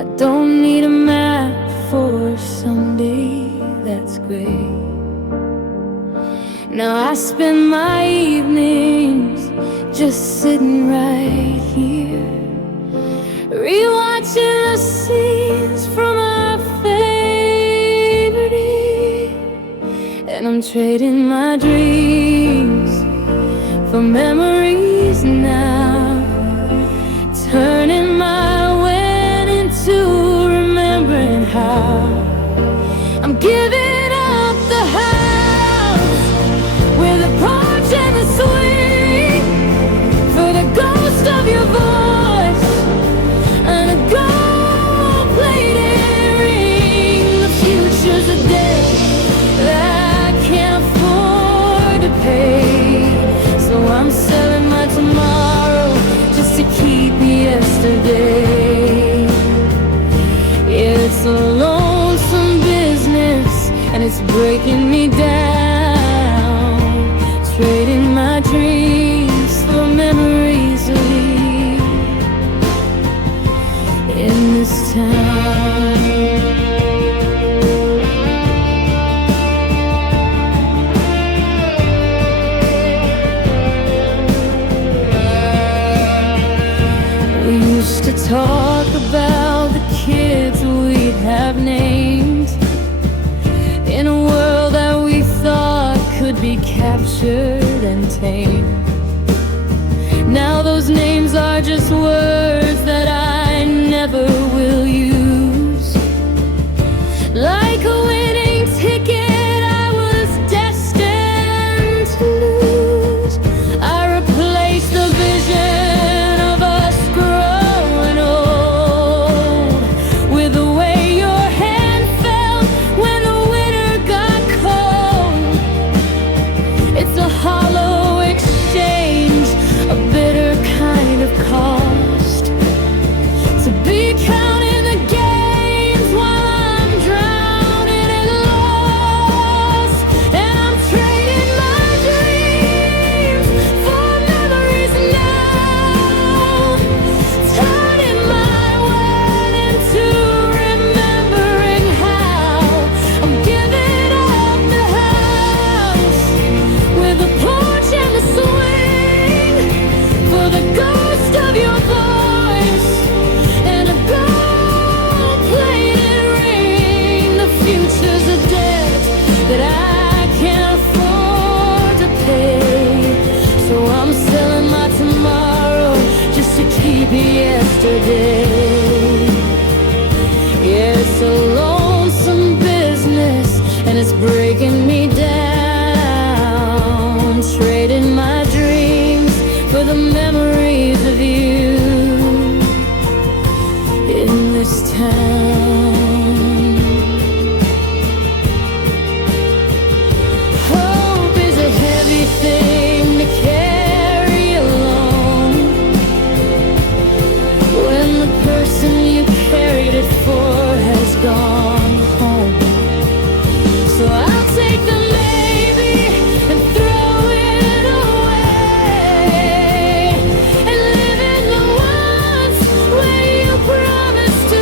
I don't need a map for someday that's gray. Now I spend my evenings just sitting right here, rewatching the scenes from our favorite year. And I'm trading my dreams for memories now, turning my when into remembering how. I'm giving up the house with a porch and a swing for the ghost of your voice and a gold-plated ring. The future's a debt that I can't afford to pay, so I'm selling my in this town. We used to talk about the kids we'd have named in a world that we thought could be captured and tamed. Now those names are just words that I never will use. Like a winning ticket I was destined to lose. I replaced the vision of us growing old with the way your hand felt when the winter got cold. It's a hollow exchange, a bitter kind of cost, to be counting the games while I'm drowning in loss. And I'm trading my dreams for memories now, turning my word into remembering how I'm giving up the house with a porch and a swing for the ghost of your voice and a gold-plated ring. The future's a debt that I can't afford to pay, so I'm selling my tomorrow just to keep yesterday. Yeah, it's a lonesome business and it's breaking me down, trading my dreams for the memories of you in this town. Hope is a heavy thing to carry alone when the person you carried it for has gone home. So I'll take the maybe and throw it away and live in the ones where you promised to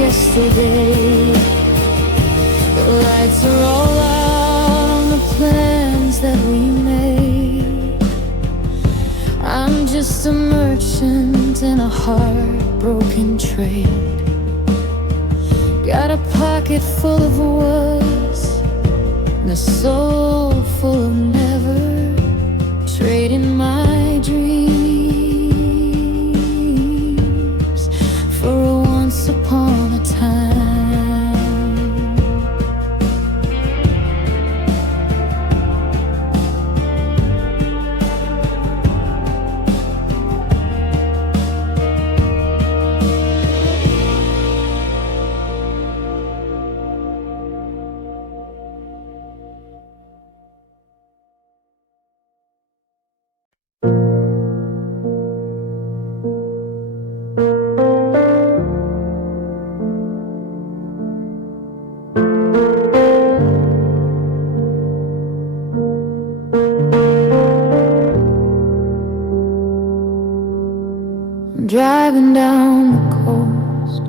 yesterday. The lights are all out on the plans that we made. I'm just a merchant in a heartbroken trade. Got a pocket full of words and a soul full of never, trading my dreams for a once upon a time. Driving down the coast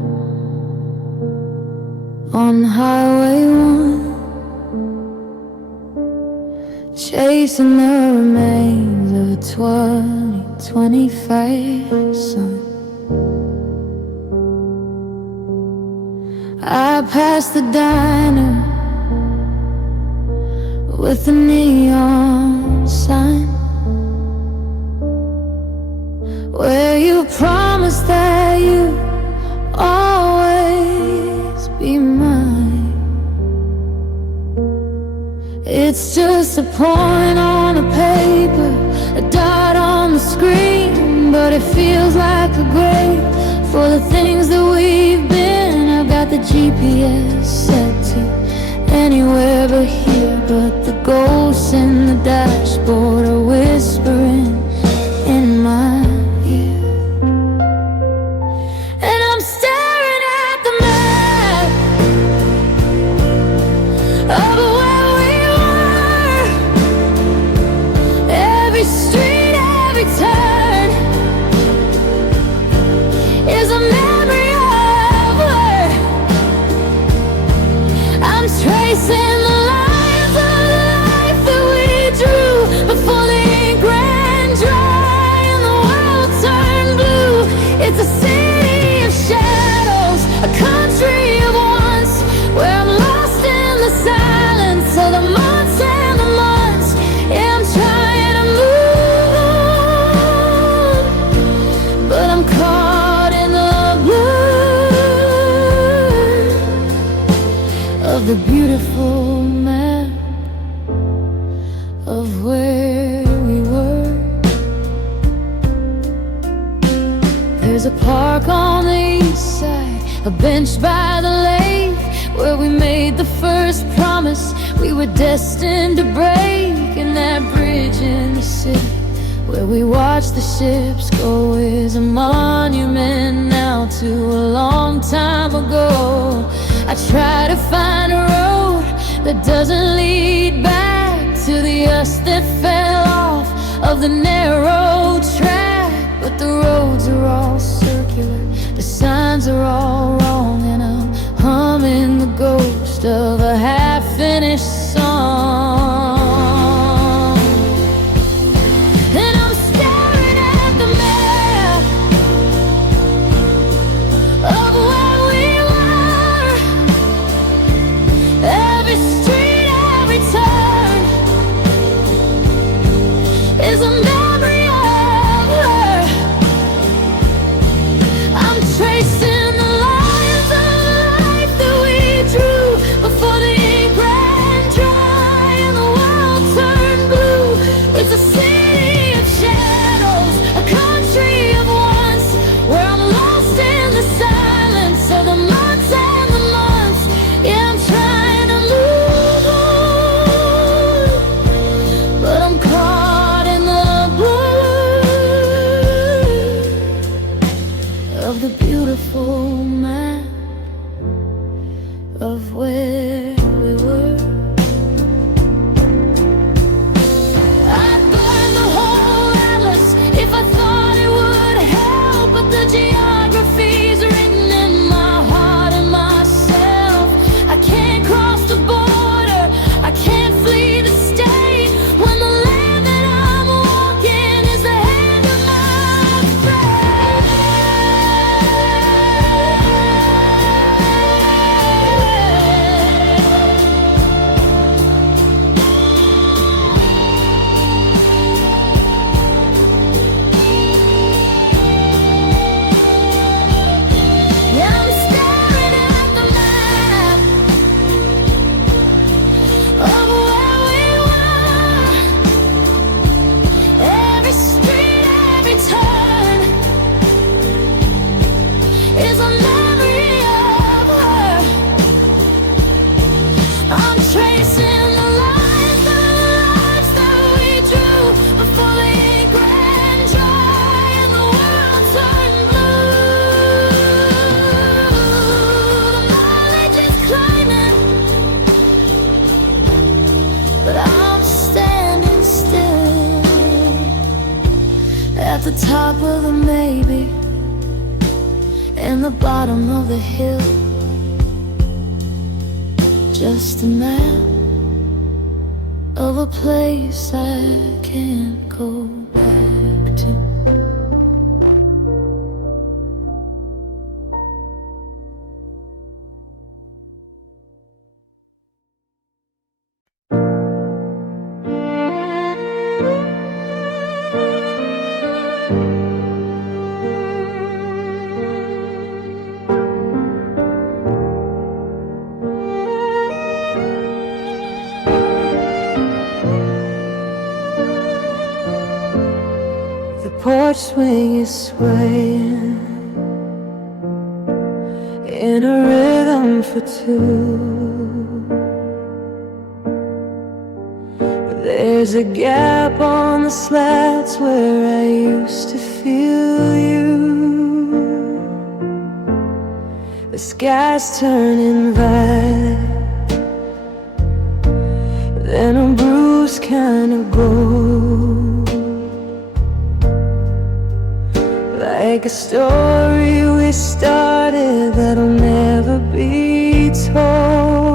on Highway 1, chasing the remains 25, son. I passed the diner with the neon sign where you promised that you'd always be mine. It's just a point on a paper, a dot on the screen, but it feels like a grave for the things that we've been. I've got the GPS set to anywhere but here, but the ghosts in the dashboard are whispering in my ear. And I'm staring at the map of where we were. Every street, every turn is a memory of her. I'm tracing the lines of the life that we drew before the ink ran dry and the world turned blue. It's a city of shadows, a country of once, where I'm lost in the silence of the months and the months. Yeah, I'm trying to move on, but I'm caught in the blur of the beautiful map of where we were. There's a park on the east side, a bench by the lake, where we made the first promise we were destined to break. And that bridge in the city where we watched the ships go is a monument now to a long time ago. I try to find a road that doesn't lead back to the us that fell off of the narrow track. But the roads are all circular, the signs are all wrong, and I'm humming the ghost of a half-finished song. And I'm staring at the map of where we were. Every street, every turn is a memory of her. I'm tracing the lines of the life that we drew before the ink ran dry and the world turned blue. It's a city of shadows, a country of once, where I'm lost in the silence of the months and the months. Yeah, I'm trying to move on, but I'm caught in the blur of the beautiful map of where we were. I'd burn the whole atlas if I thought it would help, but the geography's written in my heart and myself. I can't cross the border, I can't flee the state, when the land that I'm walking is the hand of my friend. Yeah, I'm staring at the map of where we were. Every street, every turn is a memory of her. I'm tracing the lines of the lives that we drew before the ink ran dry and the world turned blue. The mileage is climbing, but I'm standing still at the top of the maybe and the bottom of the hill. Just a map of a place I can't go back to. porch swing is swaying in a rhythm for two. There's a gap on the slats where I used to feel you. The sky's turning violet, then a bruise kind of gold, like a story we started that'll never be told.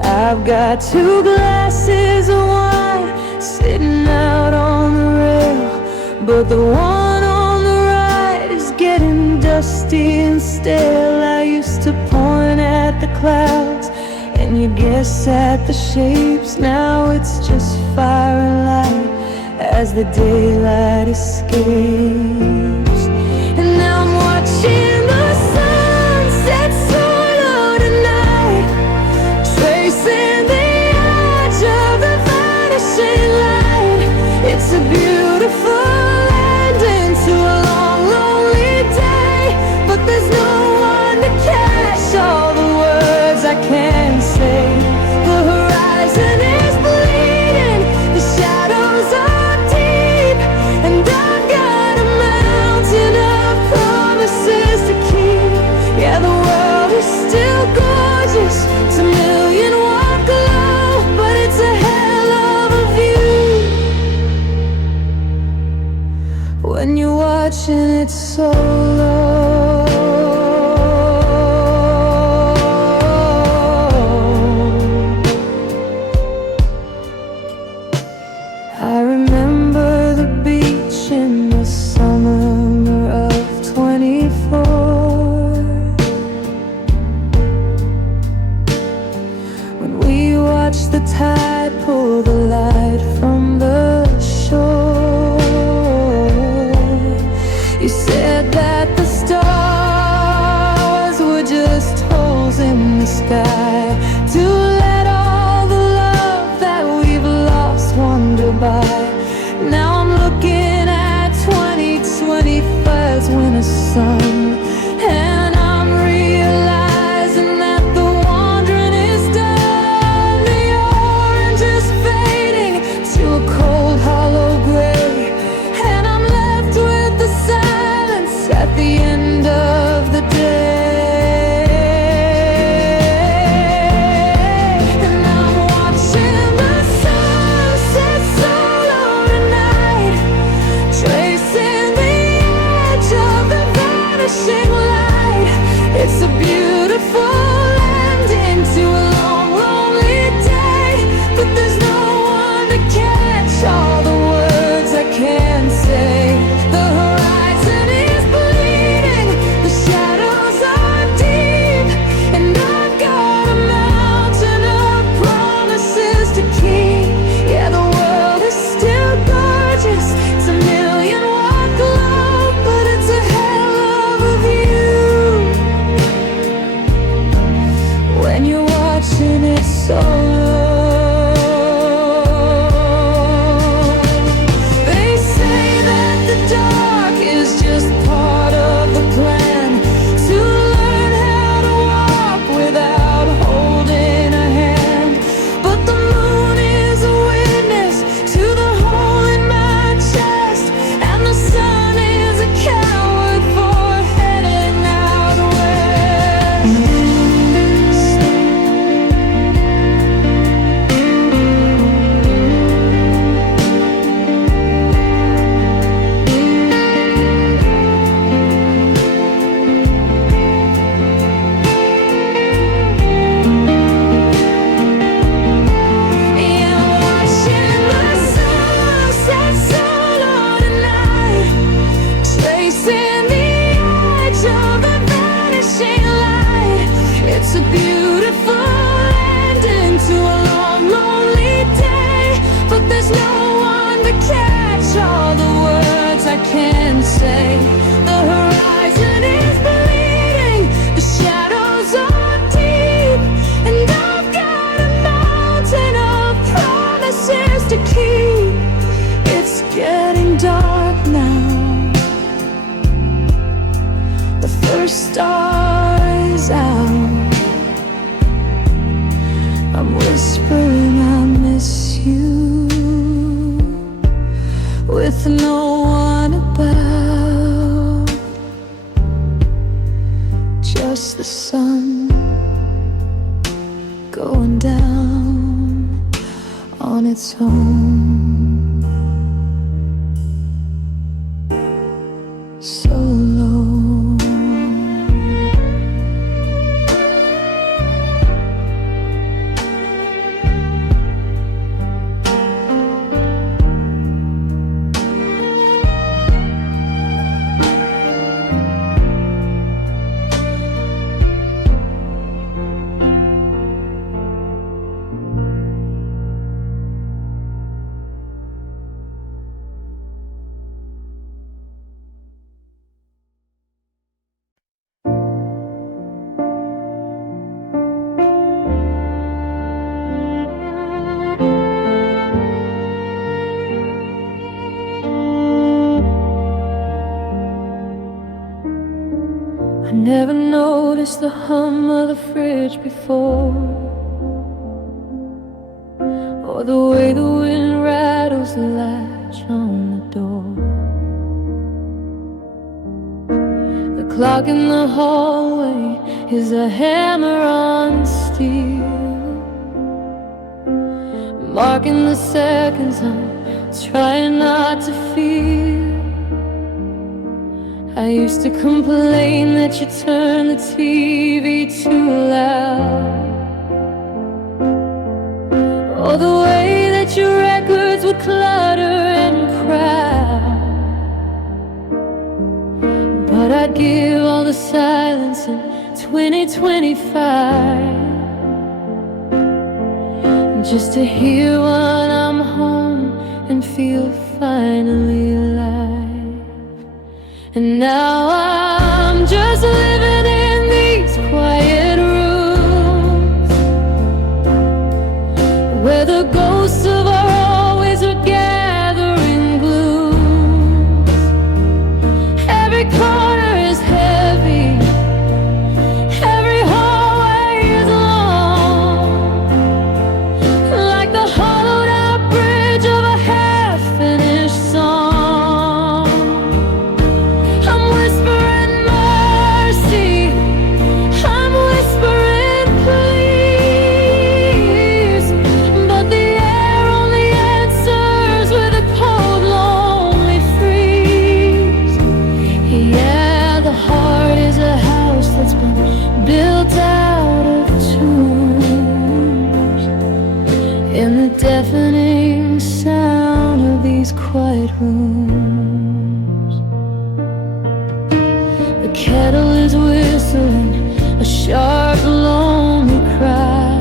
I've got two glasses of wine sitting out on the rail, but the one on the right is getting dusty and stale. I used to point at the clouds and you guess at the shapes. Now it's just fire and light as the daylight escapes. And now I'm watching the sunset solo tonight, tracing the edge of the vanishing light. It's a beautiful ending to a long, lonely day, but there's no one to catch all the words I can't say. The horizon is bleeding, the shadows are deep, and I've got a mountain of promises to keep. Yeah, the world is still gorgeous, it's a million watt glow, but it's a hell of a view when you're watching it solo. I remember the beach in the summer of 24, when we watched the tide pull the light from the shore. You said that the stars were just holes in the sky, to let all the love that we've lost wander by. Now I'm looking at 2025's winter sun, and I'm realizing that the wandering is done. The orange is fading to a cold hollow gray, and I'm left with the silence at the end of the day. And I'm watching the sunset solo tonight, tracing the edge of the vanishing light. It's a beautiful ending to a long, lonely day, but there's no one to catch all the words I can't say. The horizon is bleeding, the shadows are deep, and I've got a mountain of promises to keep. Yeah, the world is still gorgeous, it's a million watt glow, but it's a hell of a view when you're watching it solo. They say that the dark is just part of the plan, to learn how to walk without holding a hand. But the moon is a witness to the hole in my chest, and the sun is a coward for heading out west. Yeah, I'm watching the sunset solo tonight, tracing the edge of the vanishing light. It's a beautiful ending to a long, lonely day, but there's no one to catch all the words I can't say. The horizon is bleeding, the shadows are deep, and I've got a mountain of promises to keep. It's getting dark now. The first star is out. I'm whispering I miss you, with no one about, just the sun going down on its own. So low. I never noticed the hum of the fridge before, or the way the wind rattles the latch on the door. The clock in the hallway is a hammer on steel, marking the seconds I'm trying not to feel. I used to complain that you turned the TV too loud, or the way that your records would clutter and crowd. But I'd give all the silence in 2025 just to hear when I'm home and feel finally alive. And now I'm just living in these quiet rooms, where the ghosts of our always are gathering glooms. Every corner is heavy, every hallway is long, like the hollowed out bridge of a half-finished song. Deafening sound of these quiet rooms. The kettle is whistling a sharp, lonely cry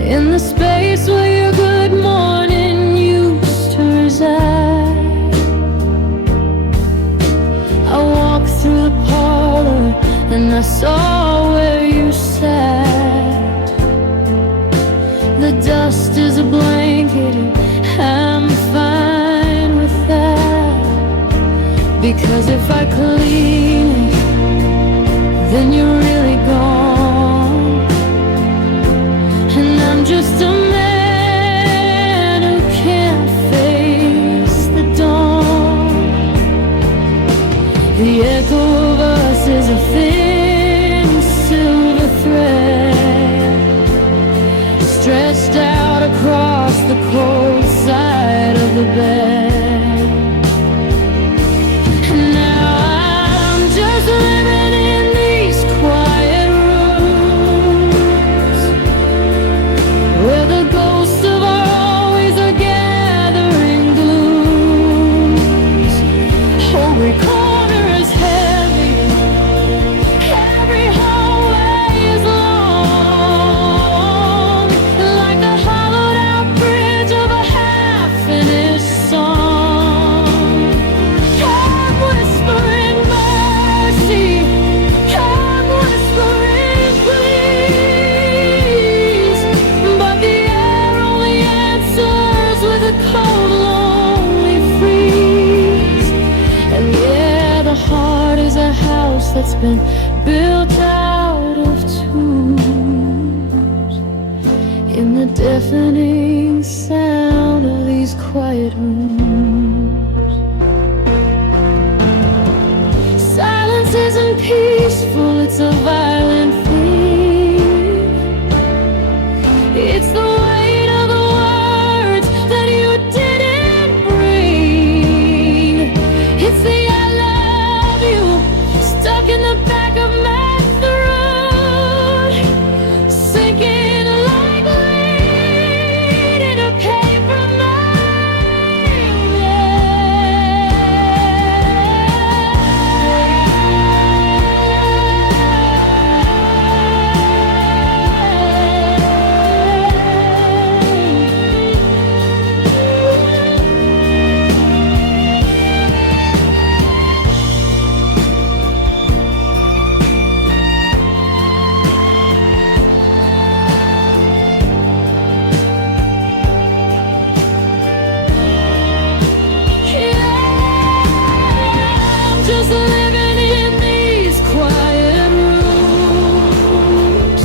in the space where your good morning used to reside. I walked through the parlor and I saw where you sat. The dust is a blanket and I'm fine. been built out of tunes, in the deafening sound of these quiet rooms. Silence isn't peaceful, it's a violent thief. It's the weight of the words that you didn't bring. It's the I love you stuck in the back of my throat, sinking like lead in a paper living in these quiet rooms,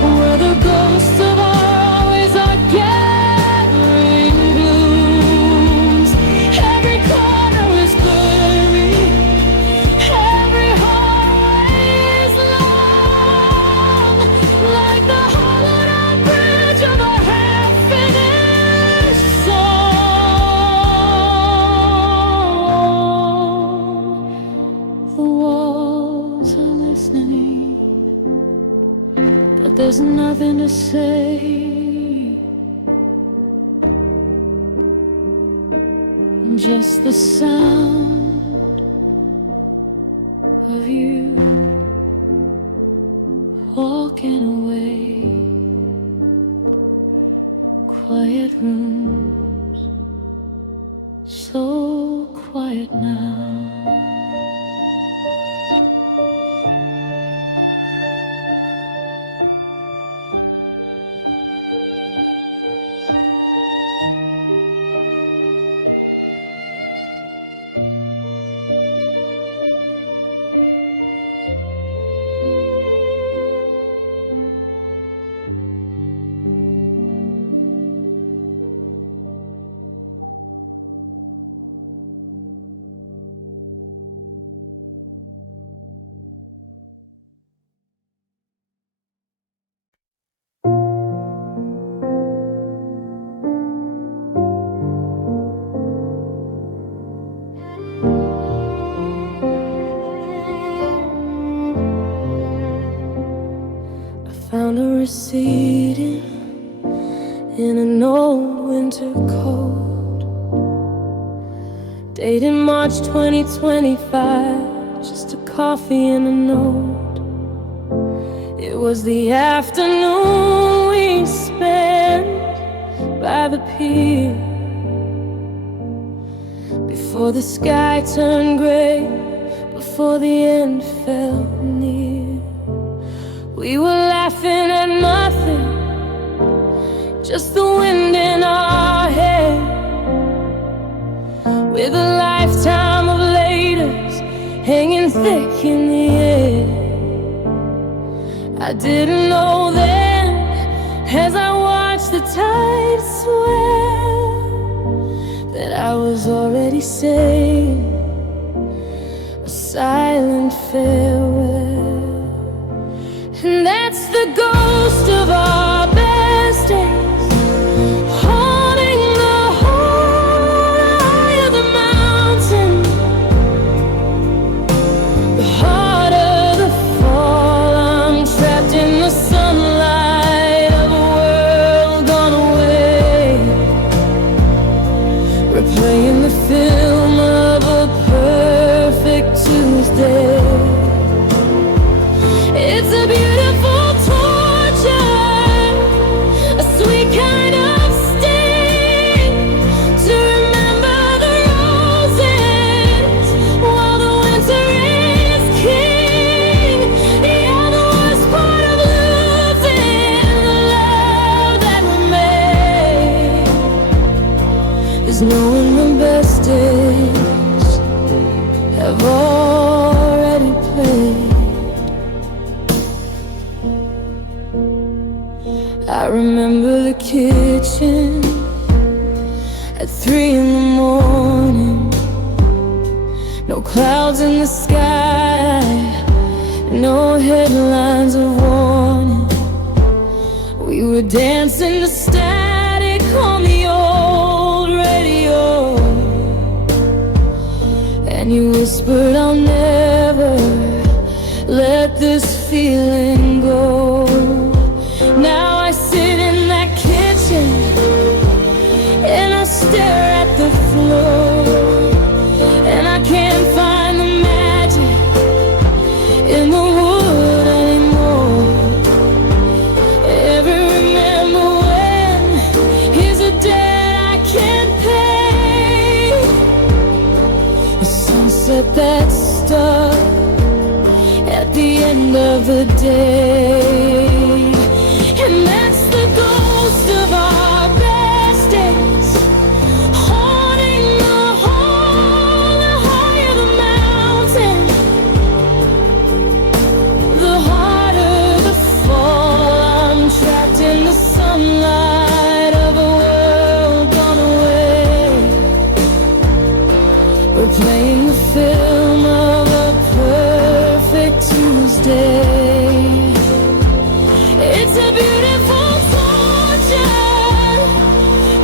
where the ghosts of always are gathering blooms. Every corner is blurry, every hallway is long, like the hollowed out bridge of a half-finished song. The walls are listening, but there's nothing to say. Just the sound of you walking away. Quiet rooms, so quiet now. Found a receipt in an old winter coat, dated March 2025, just a coffee and a note. It was the afternoon we spent by the pier, before the sky turned gray, before the end fell near. We were laughing at nothing, just the wind in our hair, with a lifetime of laters hanging thick in the air. I didn't know then, as I watched the tide swell, that I was already saying a silent farewell. And that's the ghost of our best days, holding the whole eye of the mountain, the heart of the fall. I'm trapped in the sunlight of a world gone away, replaying the film of a perfect Tuesday. It's a beautiful torture, a sweet kind of sting, to remember the roses while the winter is king. Yeah, the worst part of losing the love that we made is knowing the best days have already played. at 3 in the morning. No clouds in the sky, no headlines of warning. We were dancing to static on the old radio, and you whispered, I'll never let this feeling go. Now I sit in that kitchen and I stare at the floor, and I can't find the magic in the wood anymore. Ever remember when here's a debt I can't pay? A sunset that's stuck at the end of the day. And that's the ghost of our best days, haunting the hall, the higher the mountain, the harder the fall. I'm trapped in the sunlight of a world gone away. We're playing the film of a perfect Tuesday. It's a beautiful torture,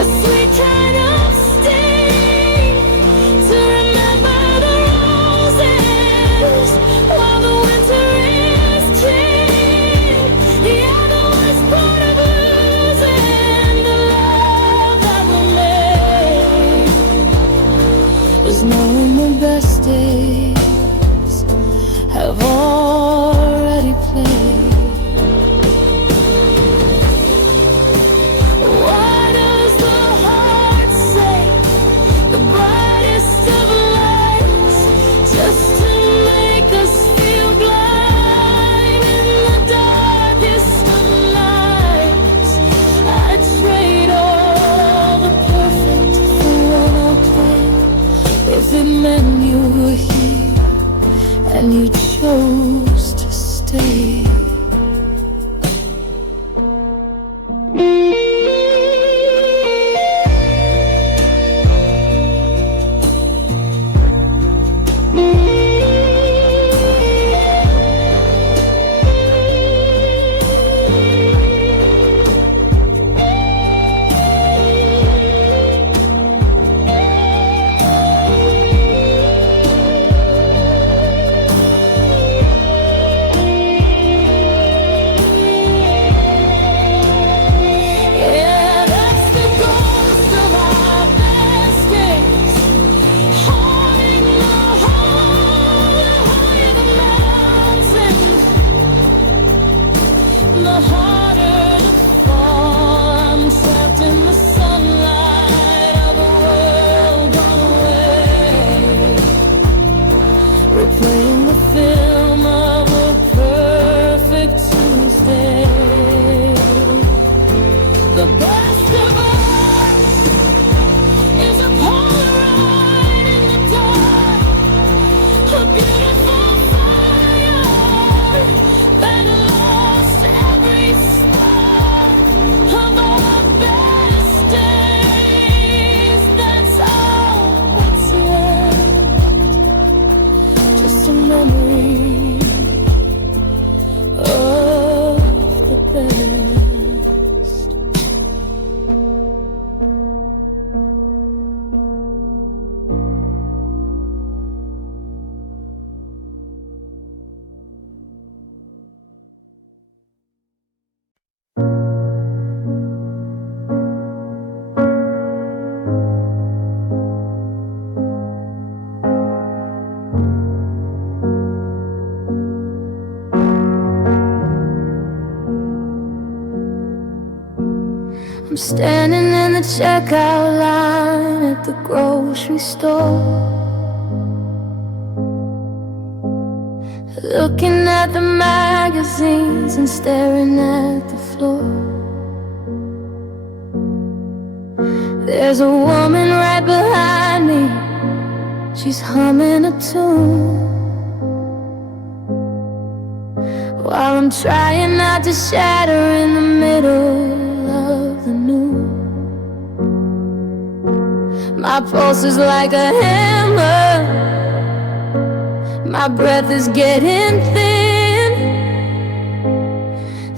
a sweet kind of sting, to remember the roses while the winter is king. Yeah, the worst part of losing the love that we made was knowing the best days have already played. Why does the heart say the brightest of lights just to make us feel blind in the darkest of nights? I'd trade all the perfect for one I'll play if it meant you were here and you chose to stay. I'm standing in the checkout line at the grocery store, looking at the magazines and staring at the floor. There's a woman right behind me, she's humming a tune, while I'm trying not to shatter in the middle of the noon. My pulse is like a hammer, my breath is getting thin,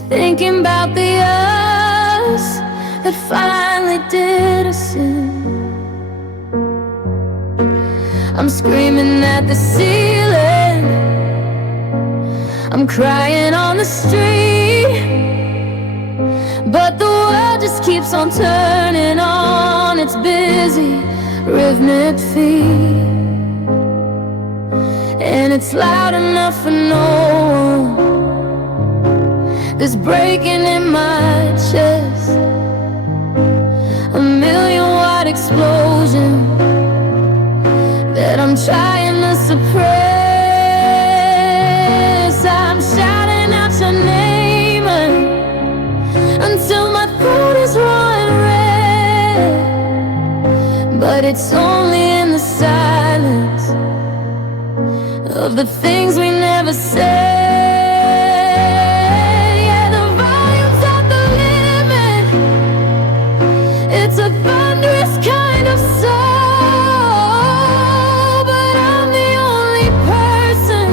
thinking about the us that finally did us in. I'm screaming at the ceiling, I'm crying on the street, but the world just keeps on turning on its busy rhythmic feet. And it's loud enough for no one, this breaking in my chest, a million-watt explosion that I'm trying to suppress. I'm shouting out your name until my throat is running red, but it's only in the silence of the things we never said. Yeah, the volume's at the limit, it's a thunderous kind of soul, but I'm the only person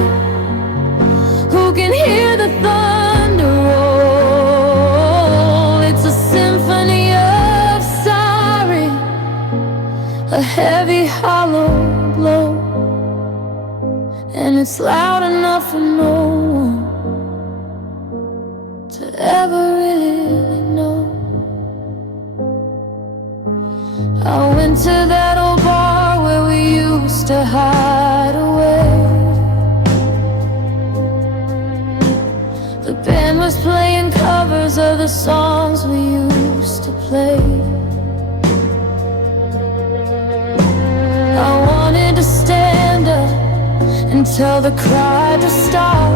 who can hear the thunder roll. It's a symphony of sorry, a heavy hollow blow, and it's loud enough for no one to ever really know. I went to that old bar where we used to hide away. The band was playing covers of the songs we used to play. I wanted to stand up and tell the crowd to stop,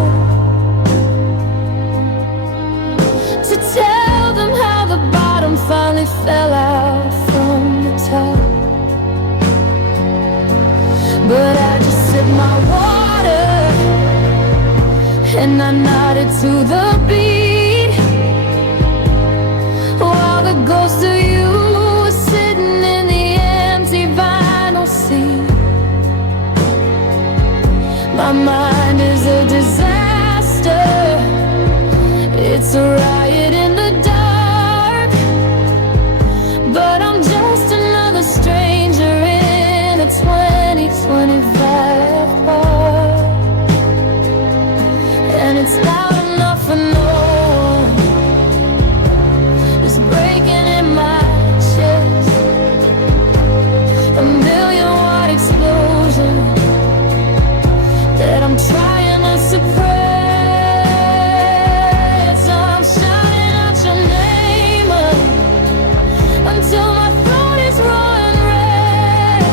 to tell them how the bottom finally fell out from the top. But I just sipped my water and I nodded to the beat, while the ghost of you was sitting in the empty vinyl seat. My mind is a disaster, it's a riot in the dark, but I'm just another stranger in a 2025 park. And it's loud enough for no one, it's breaking in my chest, a million-watt explosion that I'm trying to suppress. I'm shouting out your name until my throat is running red,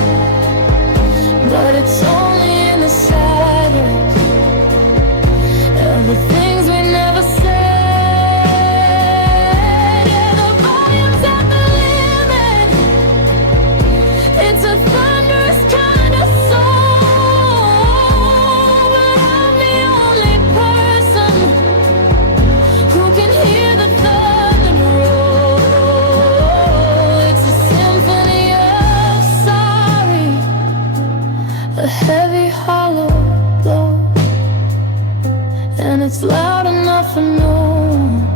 but it's only in the silence of the things we never said. Yeah, the volume's at the limit, it's a thunderous kind of soul, but I'm the only person who can hear the thunder roll. It's a symphony of sorry, a heavy hollow blow, and it's loud enough for no one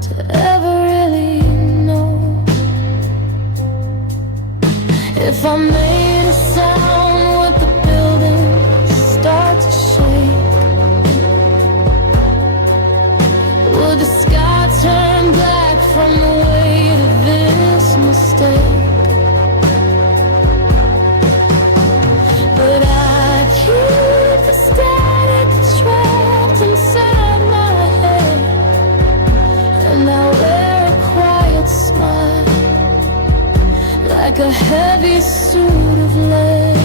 to ever really know. If I made a sound, would the buildings start to shake? Would the sky turn black from the weight of this mistake? But I keep the static trapped inside my head, and I wear a quiet smile like a heavy suit of lead.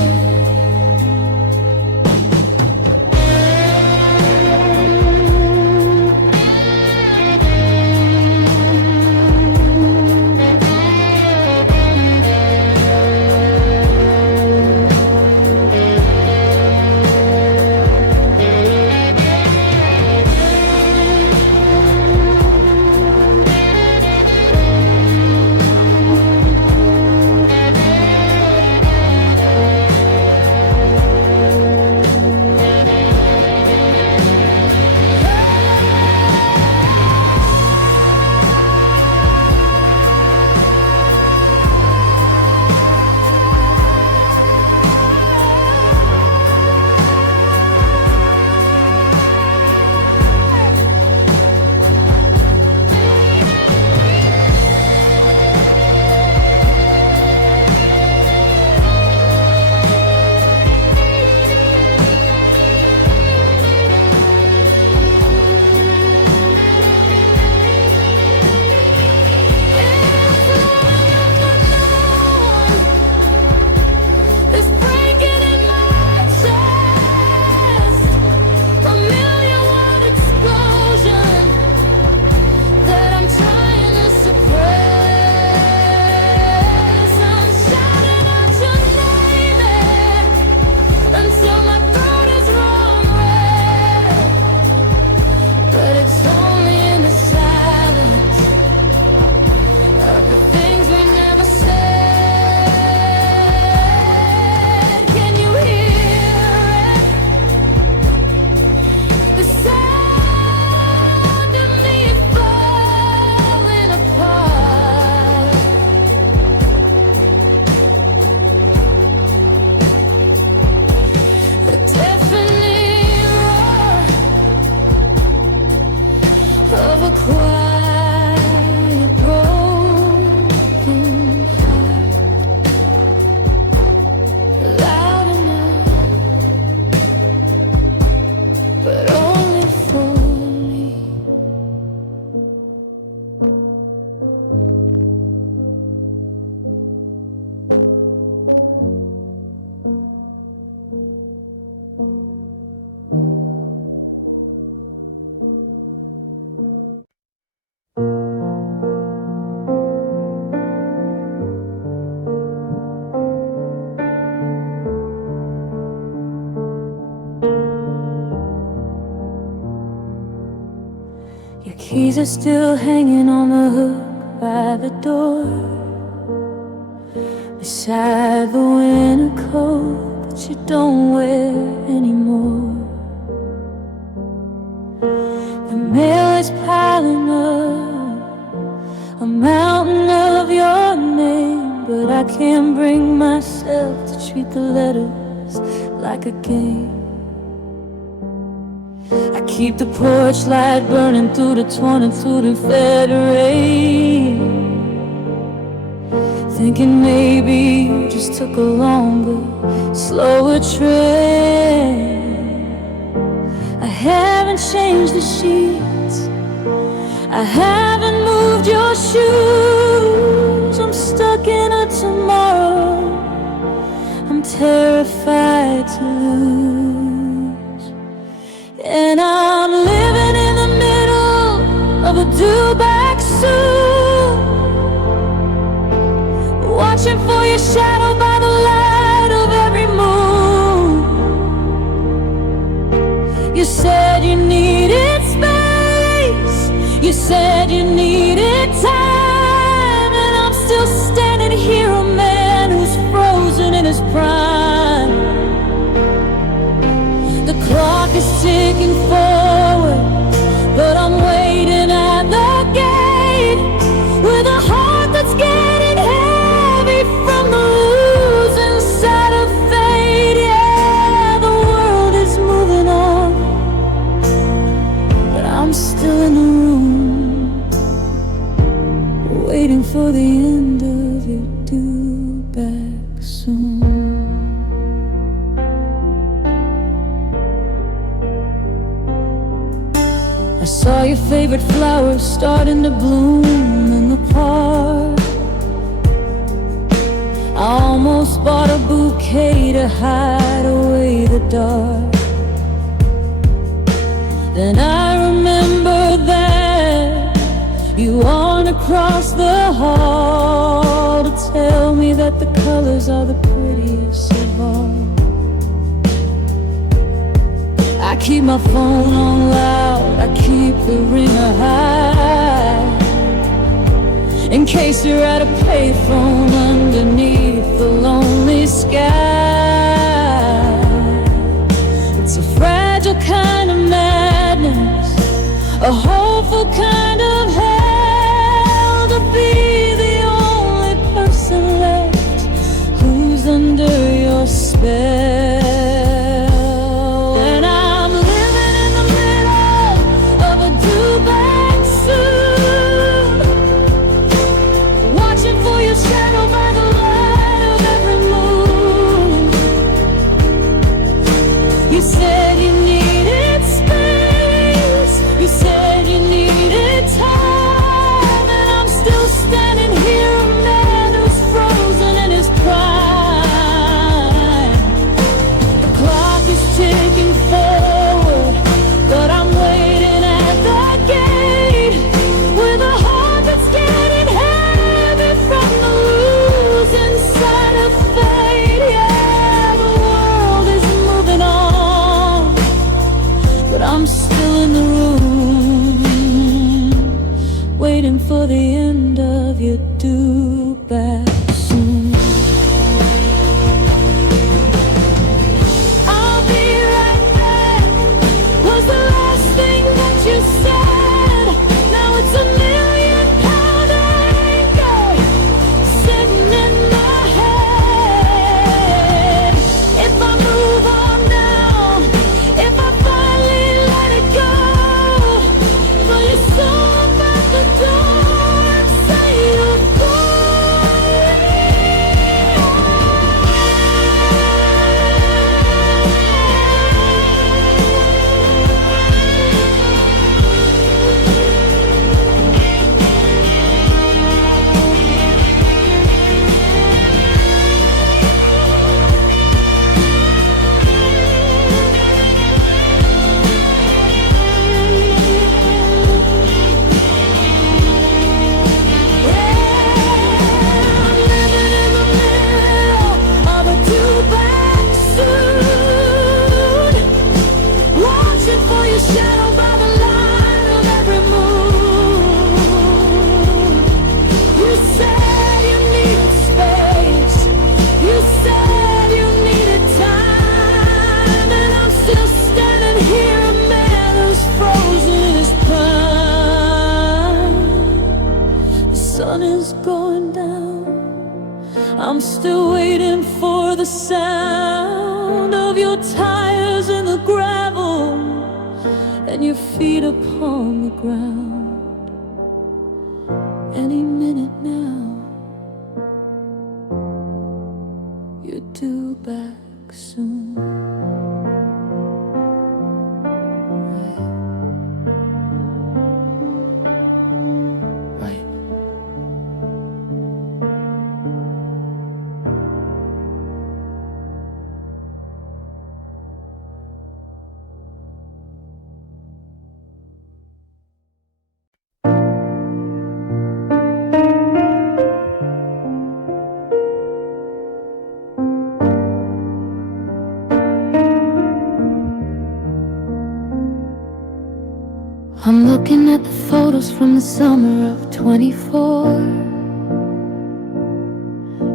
you're still hanging on the hook by the door, beside the winter coat that you don't wear anymore. The mail is piling up, a mountain of your name, but I can't bring myself to treat the letters like a game. I keep the porch light burning through the torn and fluted Federate, thinking maybe you just took a longer, slower train. I haven't changed the sheets, I haven't moved your shoes. I'm stuck in a tomorrow I'm terrified to lose. And I'm living in the middle of a do-back suit, watching for your shadow by the light of every moon. You said you needed space, you said you needed time, and I'm still standing here, a man who's frozen in his prime. The clock is ticking forward, but I'm waiting at the gate with a heart that's getting heavy from the losing side of fate. Yeah, the world is moving on, but I'm still in the room, waiting for the end of your do-back soon. I saw your favorite flowers starting to bloom in the park. I almost bought a bouquet to hide away the dark. Then I remembered that you aren't across the hall to tell me that the colors are the prettiest of all. I keep my phone on loud, I keep the ringer high, in case you're at a payphone underneath the lonely sky. It's a fragile kind of madness, a hopeful kind of hell, to be the only person left who's under your spell. You said you needed space, you said you needed time, and I'm still standing here, a man who's frozen in his prime. The clock is ticking forward, but I'm waiting at the gate with a heart that's getting heavy from the lose. I'm still waiting for the sound of your tires in the gravel and your feet upon the ground. Any minute now, you're due back soon. I'm looking at the photos from the summer of 24,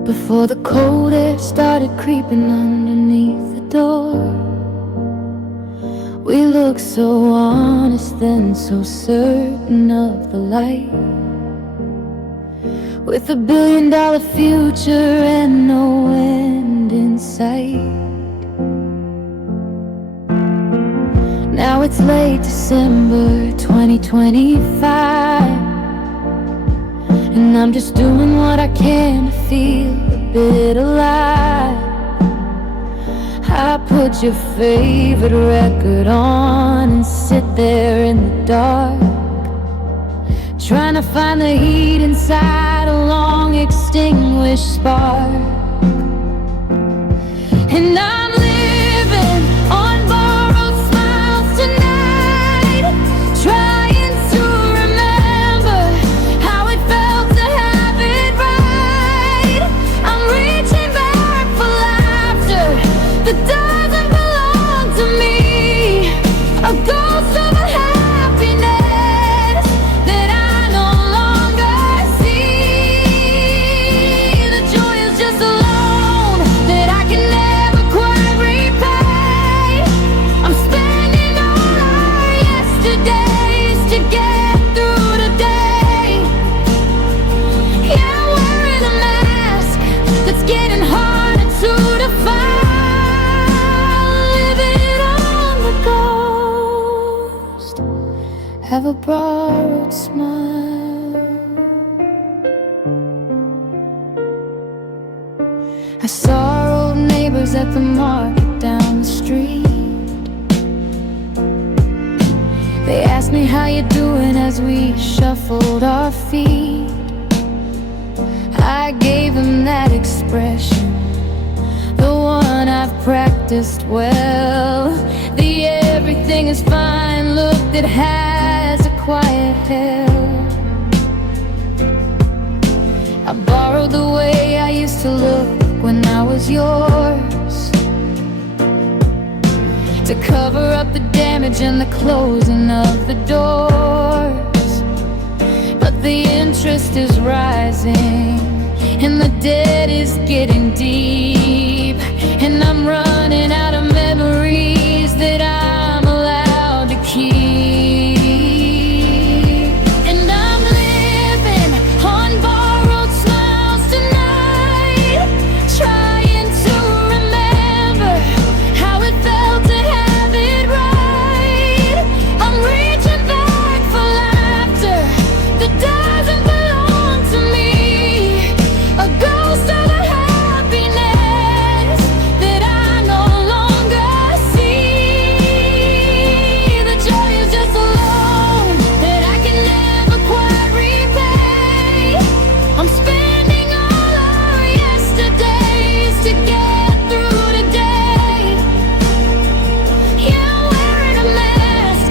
before the cold air started creeping underneath the door. We looked so honest then, so certain of the light, with $1 billion future and no end in sight. Now it's late December 2025, and I'm just doing what I can to feel a bit alive. I put your favorite record on and sit there in the dark, trying to find the heat inside a long extinguished spark. And I'm living on borrowed smiles tonight, trying to remember how it felt to have it right. I'm reaching back for laughter that doesn't belong to me, a ghost of a happiness that I no longer see. The joy is just a loan that I can never quite repay. I'm spending all our yesterdays to get through today. Yeah, I'm wearing a mask that's getting harder to define. Living on the ghost have a borrowed smile. I saw our old neighbors at the market down the street. They asked me how you doing as we shuffled our feet. I gave them that expression, the one I've practiced well, the everything is fine look that has a quiet hell. I borrowed the way I used to look when I was yours, to cover up the damage and the closing of the doors. But the interest is rising and the debt is getting deep, and I'm running out of memories that I'm allowed to keep. And I'm living on borrowed smiles tonight, trying to remember how it felt to have it right. I'm reaching back for laughter that doesn't belong to me, a ghost of a happiness that I no longer see. The joy is just a loan that I can never quite repay. I'm spending all our yesterdays to get through today. Yeah, I'm wearing a mask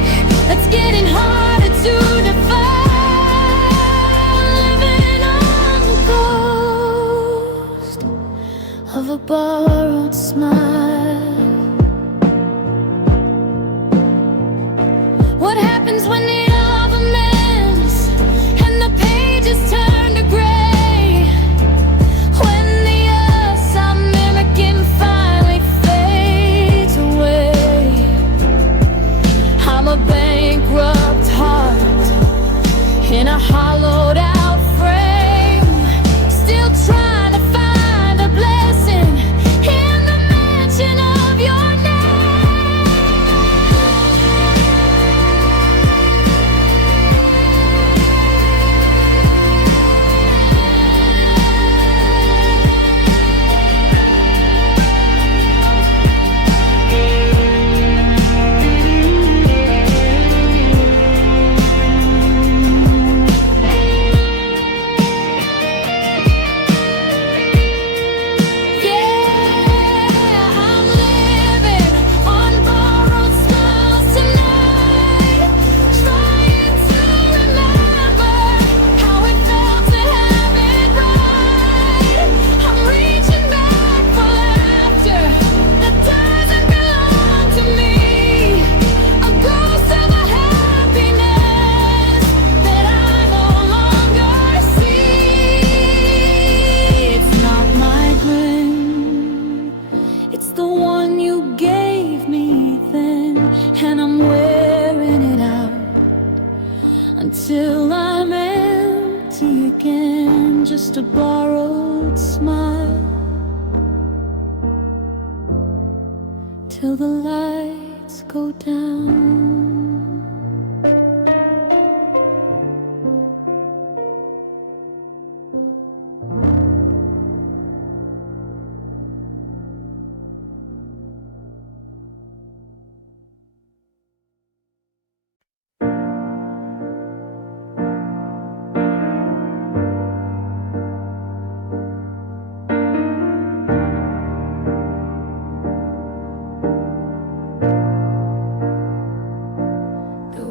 that's getting harder to define. Living on the ghost of a borrowed smile. What happens when the album ends and the pages turn to gray? When the us I'm mimicking finally fades away. I'm a bankrupt heart in a hollowed out frame, still trying to find till the lights go down.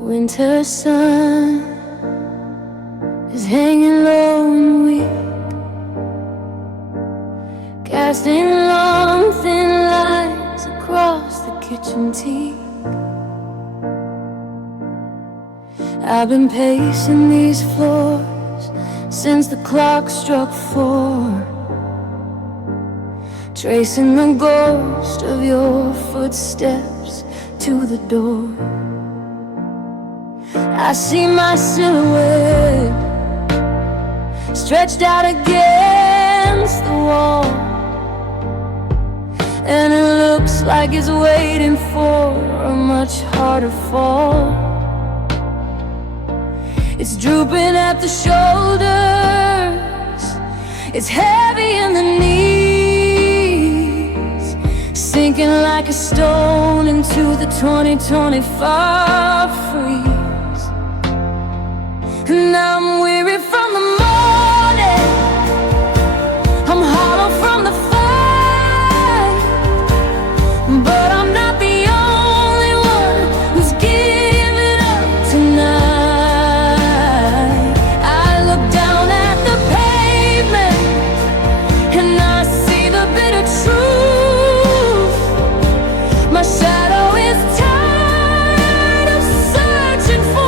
Winter sun is hanging low and weak, casting long thin lines across the kitchen teak. I've been pacing these floors since the clock struck 4, tracing the ghost of your footsteps to the door. I see my silhouette stretched out against the wall, and it looks like it's waiting for a much harder fall. It's drooping at the shoulders, it's heavy in the knees, sinking like a stone into the 2025 freeze. And I'm weary from the morning, I'm hollow from the fight, but I'm not the only one who's giving up tonight. I look down at the pavement and I see the bitter truth. My shadow is tired of searching for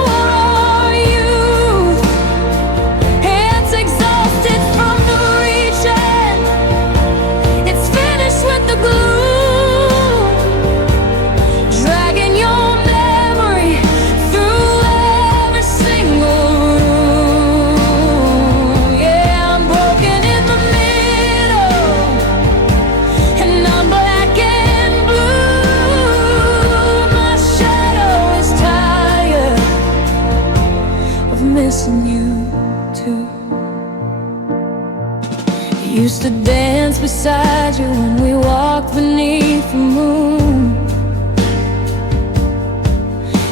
missing you too. Used to dance beside you when we walked beneath the moon.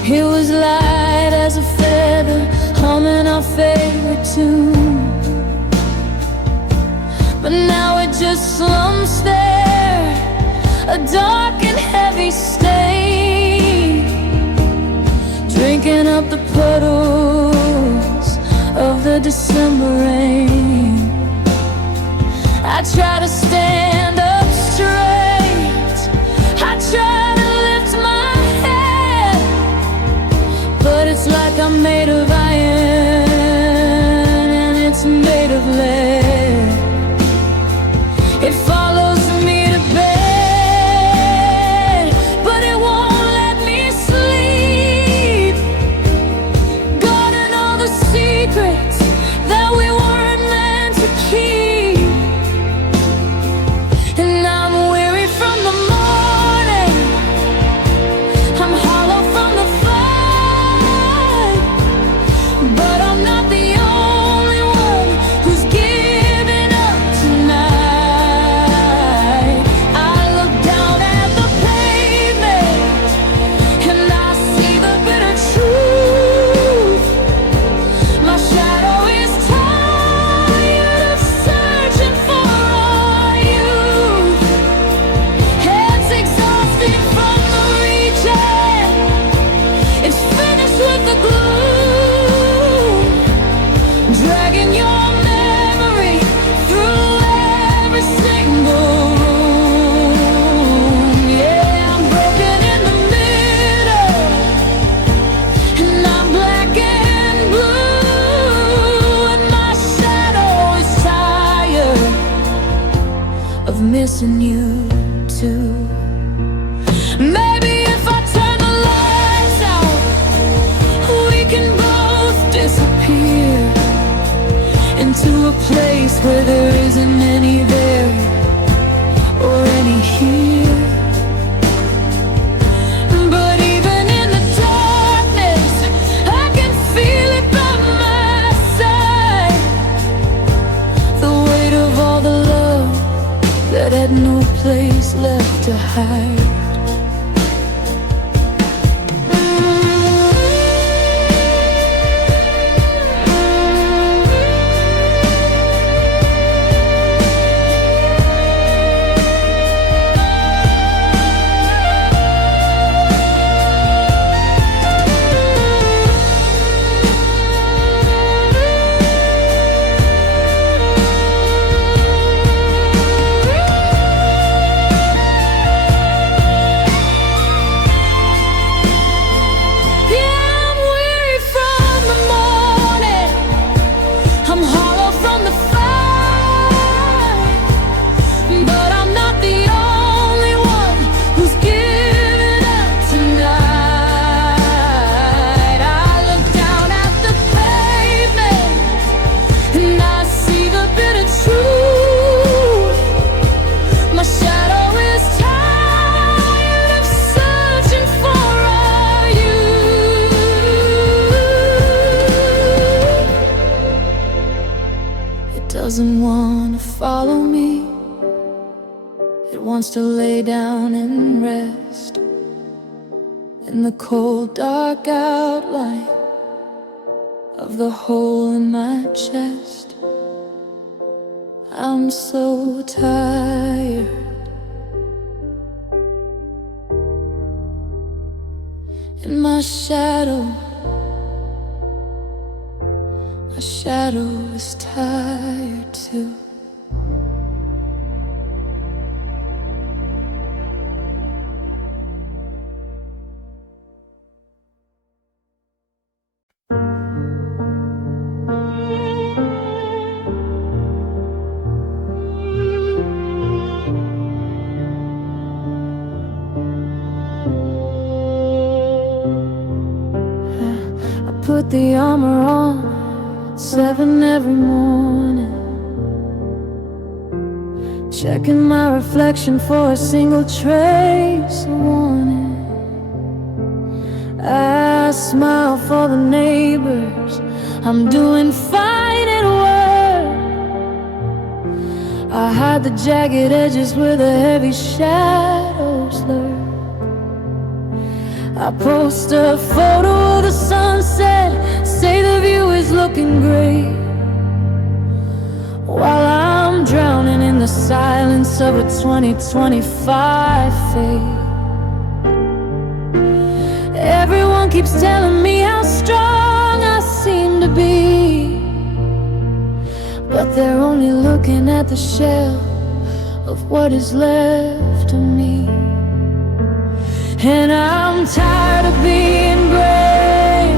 It was light as a feather, humming our favorite tune. But now it just slumps there, a dark and heavy stain, drinking up the puddles of the December rain. I try to stand up straight, I try to lift my head, but it's like I'm made of iron and it's made of lead. It follows me to bed, but it won't let me sleep. Guarding all the secrets that we weren't meant to keep. And I'm weary from the morning, I'm hollow from the fight, but I'm not the only one who's giving up tonight. I look down at the pavement and I see the bitter truth. My shadow is tired of searching for our youth. It's exhausted from the reaching, it's finished with the gloom, dragging your memory through every single room. Yeah, I'm broken in the middle, and I'm black and blue, and my shadow is tired of missing you too. Maybe if I turn the lights out, we can both disappear into a place where there isn't any there or any here. had no place left to hide. Doesn't want to follow me. It wants to lay down and rest in the cold, dark outline of the hole in my chest. I'm so tired. And my shadow is tired too. I put the armor on 7 every morning, checking my reflection for a single trace of warning. I smile for the neighbors, I'm doing fine at work. I hide the jagged edges where the heavy shadows lurk. I post a photo of the sunset, say the view is looking great, while I'm drowning in the silence of a 2025 fade. Everyone keeps telling me how strong I seem to be, but they're only looking at the shell of what is left of me. And I'm tired of being brave,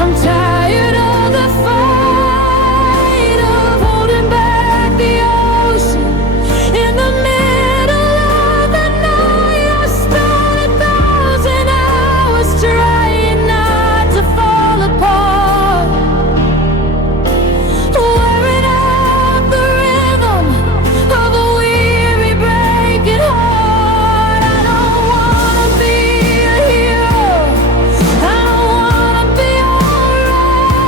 I'm tired of the fight, of holding back the ocean. In the middle of the night, I spent 1,000 hours trying not to fall apart, wearing out the rhythm of a weary breaking heart. I don't wanna be a hero, I don't wanna be alright.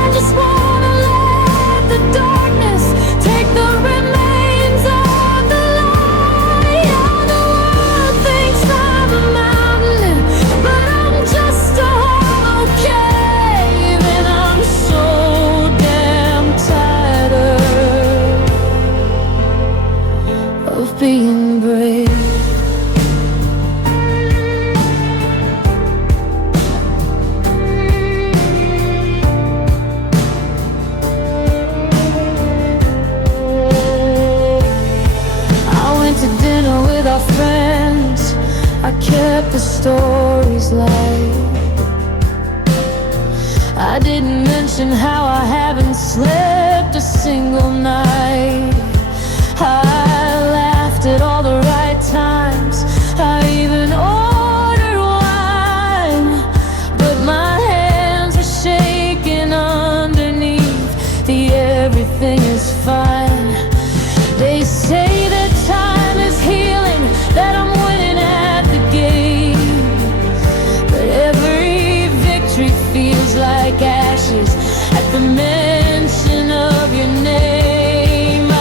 I just wanna let the darkness take the remains of the light. Yeah, the world thinks I'm a mountain, but I'm just a hollow cave. And I'm so damn tired of being brave. I went to dinner with our friends, I kept the stories light. I didn't mention how I haven't slept a single night. I laughed at all the right times, I even ordered wine, but my hands are shaking underneath the everything is fine. They say that time is healing, that I'm winning at the game, but every victory feels like ashes at the mention of your name.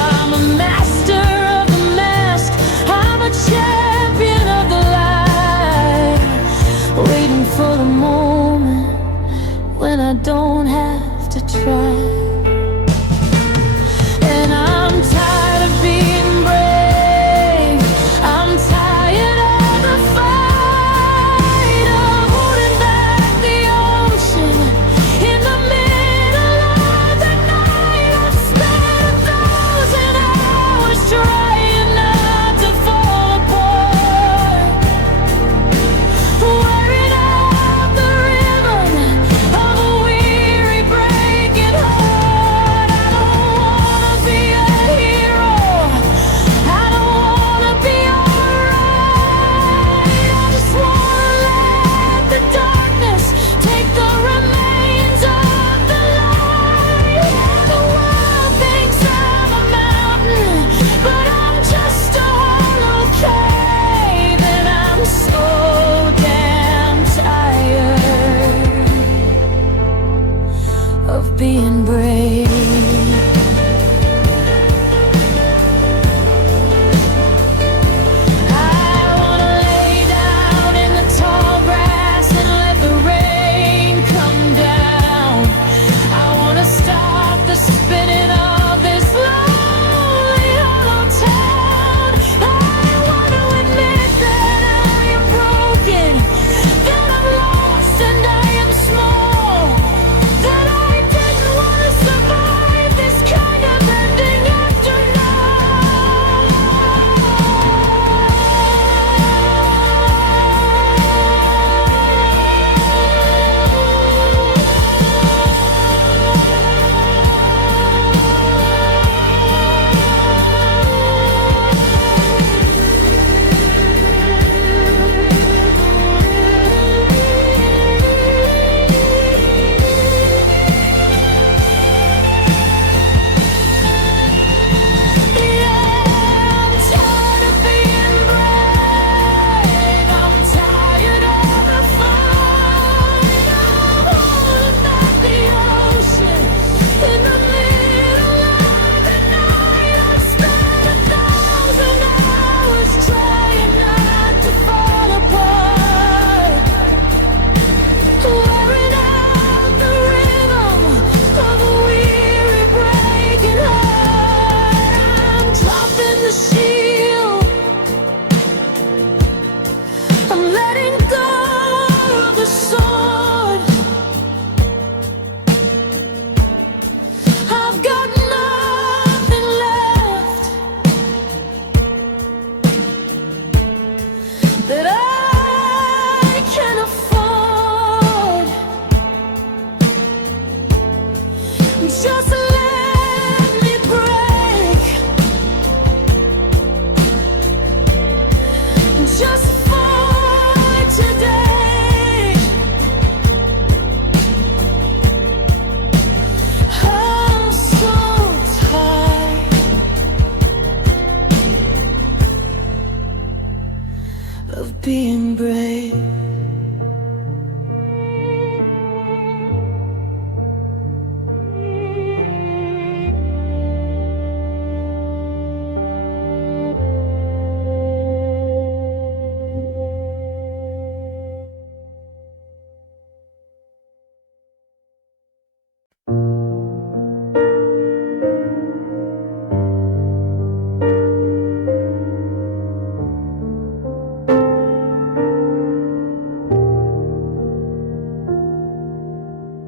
being brave.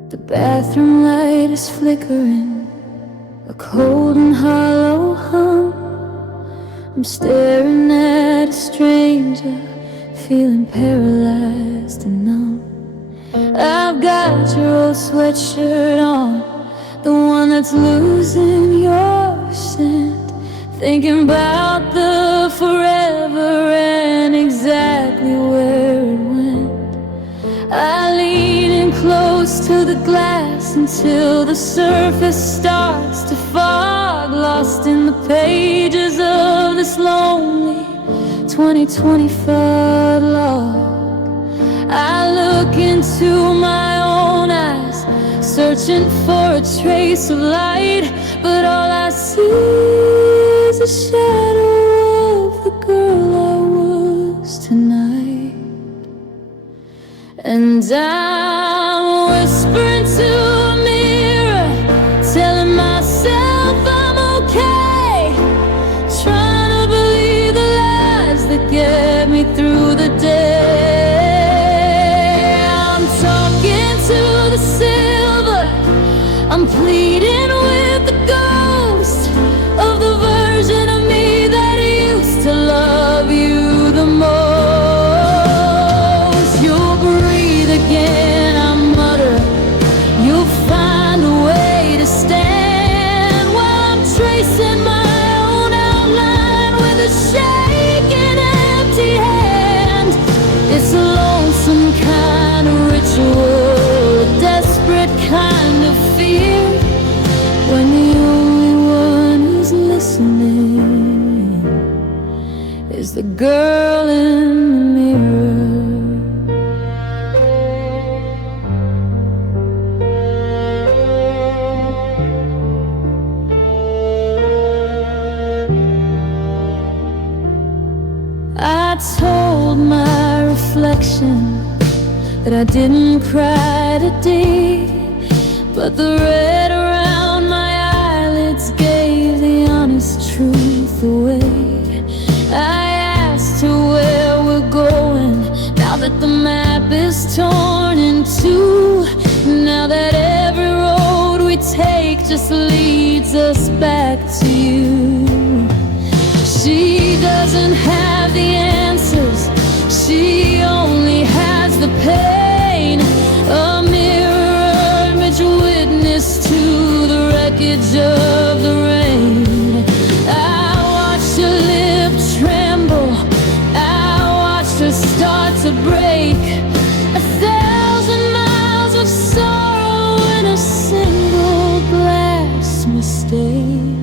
The bathroom light is flickering, a cold and hollow hum. I'm staring at a stranger, feeling paralyzed and numb. I've got your old sweatshirt on, the one that's losing your scent. Thinking about the forever and exactly where it went. I lean in close to the glass until the surface starts to fog, lost in the pages of this lonely 2020 log. I look into my own eyes, searching for a trace of light, but all I see is a shadow of the girl I was tonight. And I'm whispering to a mirror, telling myself I'm okay, trying to believe the lies that get me through the day. I'm talking to the silver, I'm pleading with the ghost of the version of me that used to love you the most. Again, I mutter, you'll find a way to stand, while I'm tracing my own outline with a shaking empty hand. It's a lonesome kind of ritual, a desperate kind of fear, when the only one who's listening is the girl in the mirror. I told my reflection that I didn't cry today, but the red around my eyelids gave the honest truth away. I asked her where we're going, now that the map is torn in two, now that every road we take just leads us back to you. She doesn't have the answers, she only has the pain, a mirror image witness to the wreckage of the rain. I watched her lip tremble, I watched her start to break, 1,000 miles of sorrow in a single glass mistake.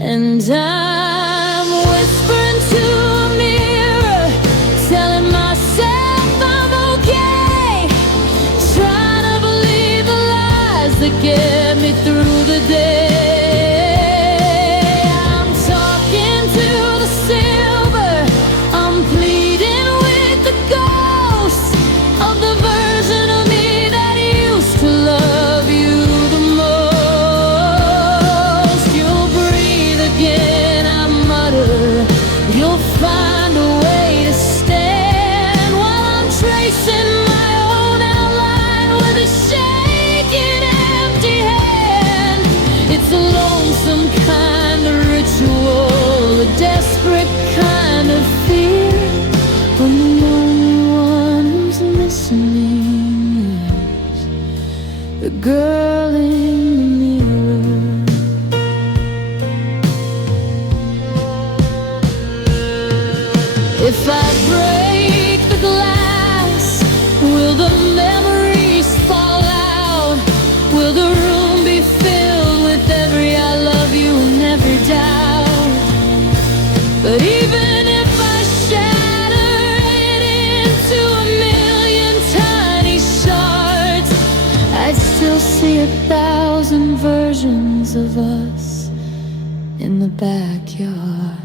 And I'm whispering to a mirror, telling myself I'm okay, trying to believe the lies that get me through the day. I'm talking to the silver, I'm pleading with the ghost of the version of me that used to love you the most. You'll breathe again, I mutter, you'll find a way to stand, while I'm tracing my own outline with a shaking empty hand. It's a lonesome kind of ritual, a desperate kind of fear, when the only one who's listening is the girl in the mirror. If I break the glass, will the memories fall out? Will the room be filled with every I love you and every doubt? But even if I shatter of us in the backyard.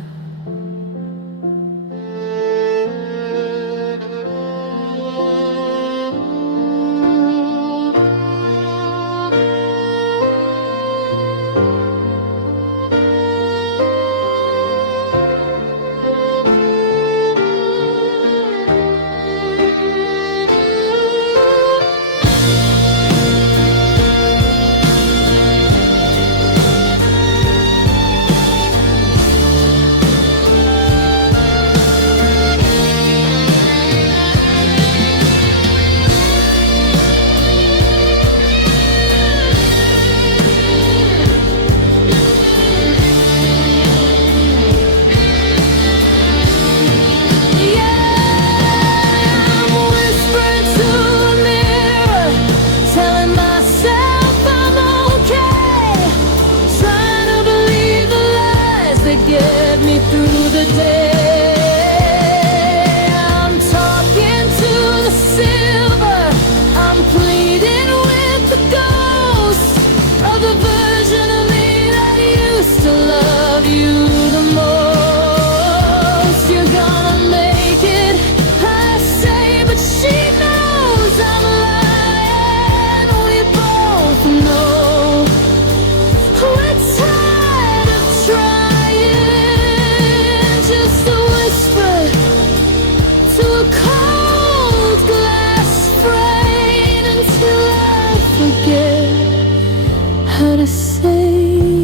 How to say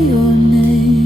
your name.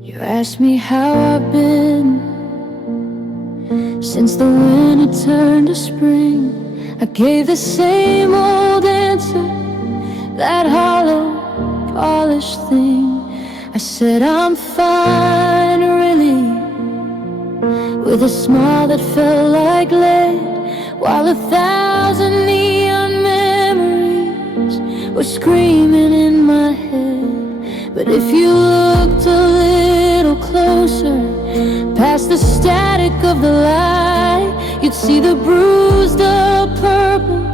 You asked me how I've been since the winter turned to spring. I gave the same old answer, that hollow, polished thing. I said I'm fine, really, with a smile that felt like lead, while 1,000 neon memories were screaming in my head. But if you looked a little closer, past the static of the light, you'd see the bruised up purple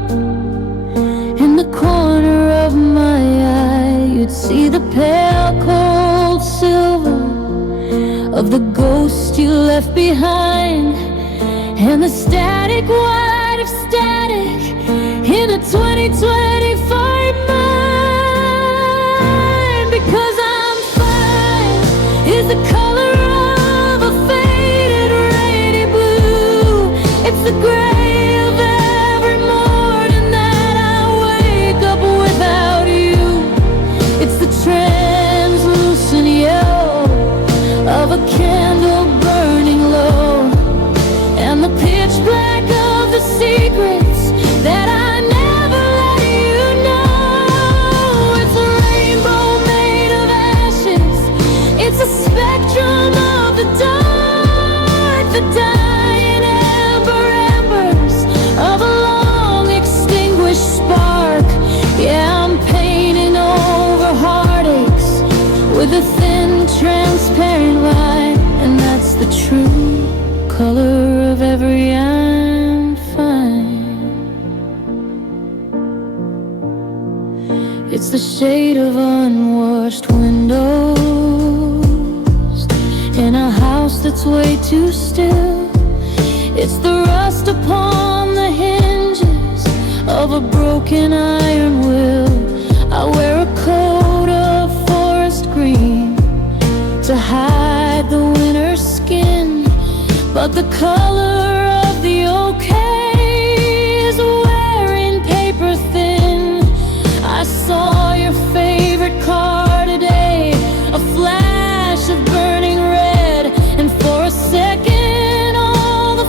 in the corner of my eye. You'd see the pale cold silver of the ghost you left behind, and the static white of static in a 2025 mind. Because I'm fine is the color of a faded rainy blue. It's the gray of every morning that I wake up without you. It's the translucent yellow of a candle burning low, and the pitch black of the secrets that I never let you know. It's a rainbow made of ashes, it's a spectrum of the dark, the dying amber embers of a long extinguished spark. Yeah, I'm painting over heartaches with a thin transparent line, and that's the true color of every I'm fine. It's the shade of unwashed windows in a house that's way too still. It's the rust upon the hinges of a broken iron will. I wear a coat of forest green to hide the winter's skin, but the color of the okay is wearing paper thin. I saw your favorite car today, a flash of burning red, and for a second all the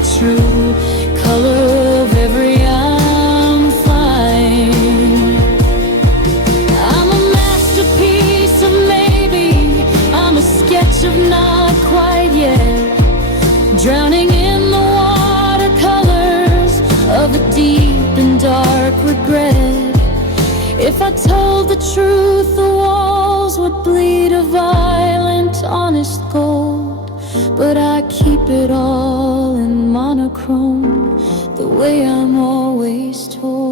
the true color of every I'm fine. I'm a masterpiece of maybe, I'm a sketch of not quite yet, drowning in the watercolors of a deep and dark regret. If I told the truth, the walls would bleed a violent, honest gold. But I keep it all in monochrome, the way I'm always told.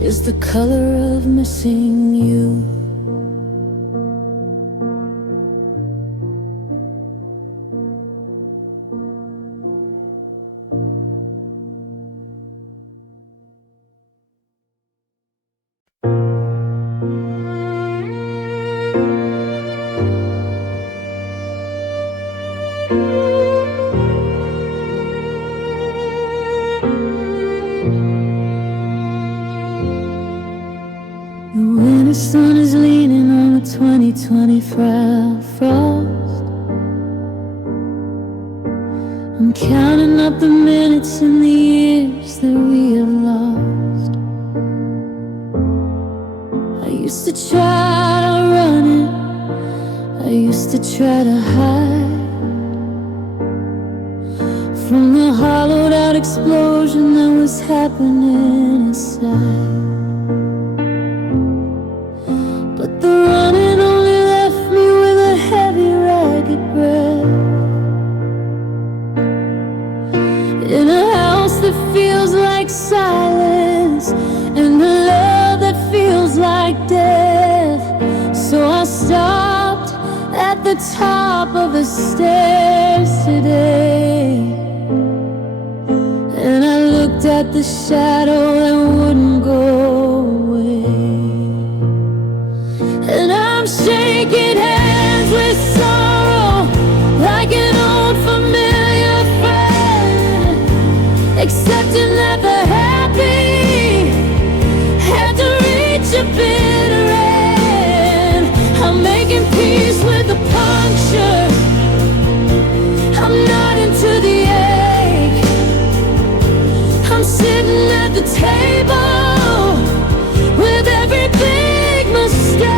Is the color of missing you. The sun is leaning on the 2020 frost. I'm counting up the minutes and the years that we have lost. I used to try to run it, I used to try to hide from the hollowed out explosion that was happening inside. But the running only left me with a heavy, ragged breath, in a house that feels like silence, and a love that feels like death. So I stopped at the top of the stairs today, and I looked at the shadow that wouldn't go away. And I'm shaking hands with sorrow, like an old familiar friend, accepting that the happy had to reach a bitter end. I'm making peace with the puncture, I'm not into the ache. I'm sitting at the table with every big mistake.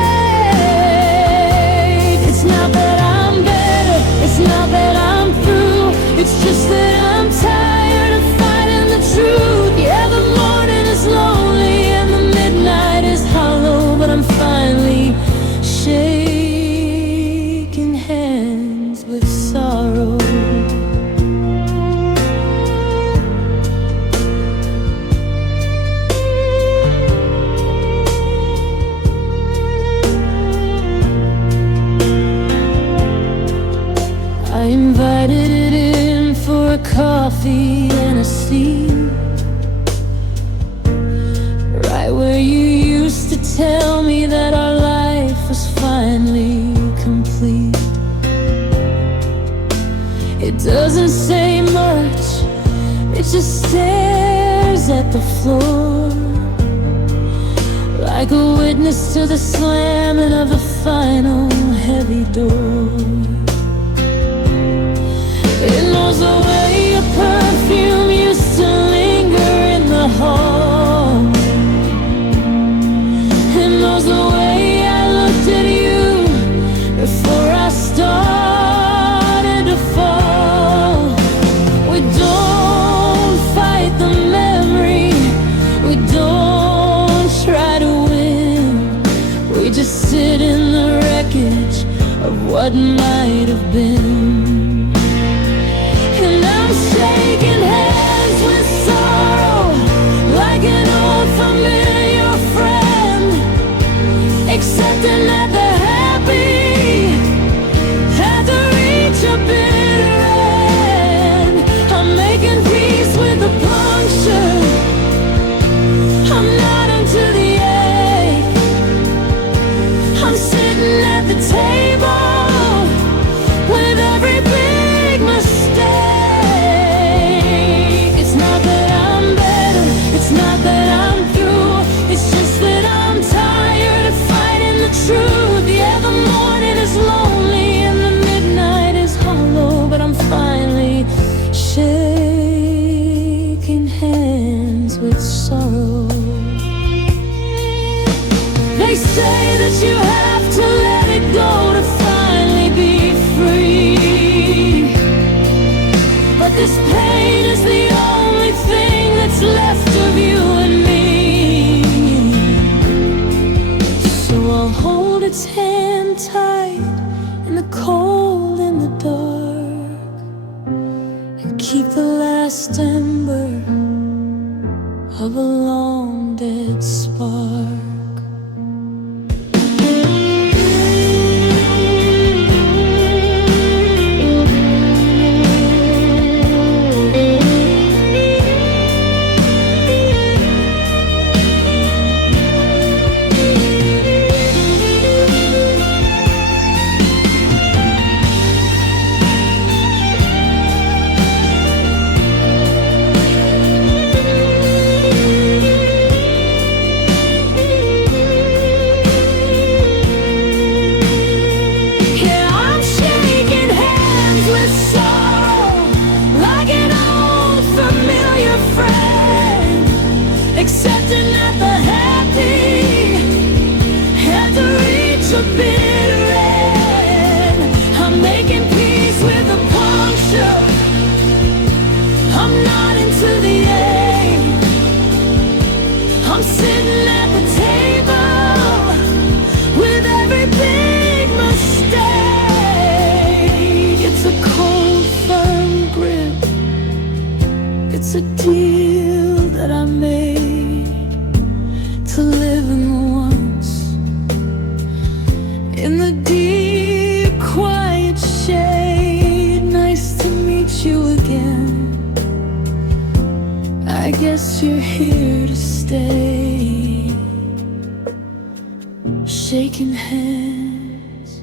It's not that I'm better, it's not that I'm through, it's just that I'm tired of fighting the truth. Yeah, the morning is lonely and the midnight is hollow, but I'm finally shaking hands with sorrow. I invited it in for a coffee and a seat, right where you used to tell me that our life was finally complete. It doesn't say much, it just stares at the floor, like a witness to the slamming of the final heavy door. It knows the way your perfume used to linger in the hall. It knows the way I looked at you before I started to fall. We don't fight the memory, we don't try to win. We just sit in the wreckage of what might have been. And I'm shaking hands with sorrow, like an old familiar friend, accepting that the happy had to reach a bitter end. I'm making peace with the puncture, I'm not into the ache. I'm sitting at the table with every big mistake. It's not that I'm better, it's not that I'm through, it's just that I'm tired of fighting the truth. Yeah, the morning is lonely and the midnight is hollow, but I'm finally shaking hands with sorrow. They say that you have to let it go to finally be free, but this pain is the only thing that's left of you and me. So I'll hold its hand tight in the cold and the dark, and keep the last ember of a long dead spark. Accepting that the happy had to reach a bitter end. I'm making peace with the puncture, I'm not into the ache. I'm sitting at the table with every big mistake. It's a cold, firm grip, it's a deal that I made to live in the once, in the deep, quiet shade. Nice to meet you again, I guess you're here to stay. Shaking hands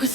with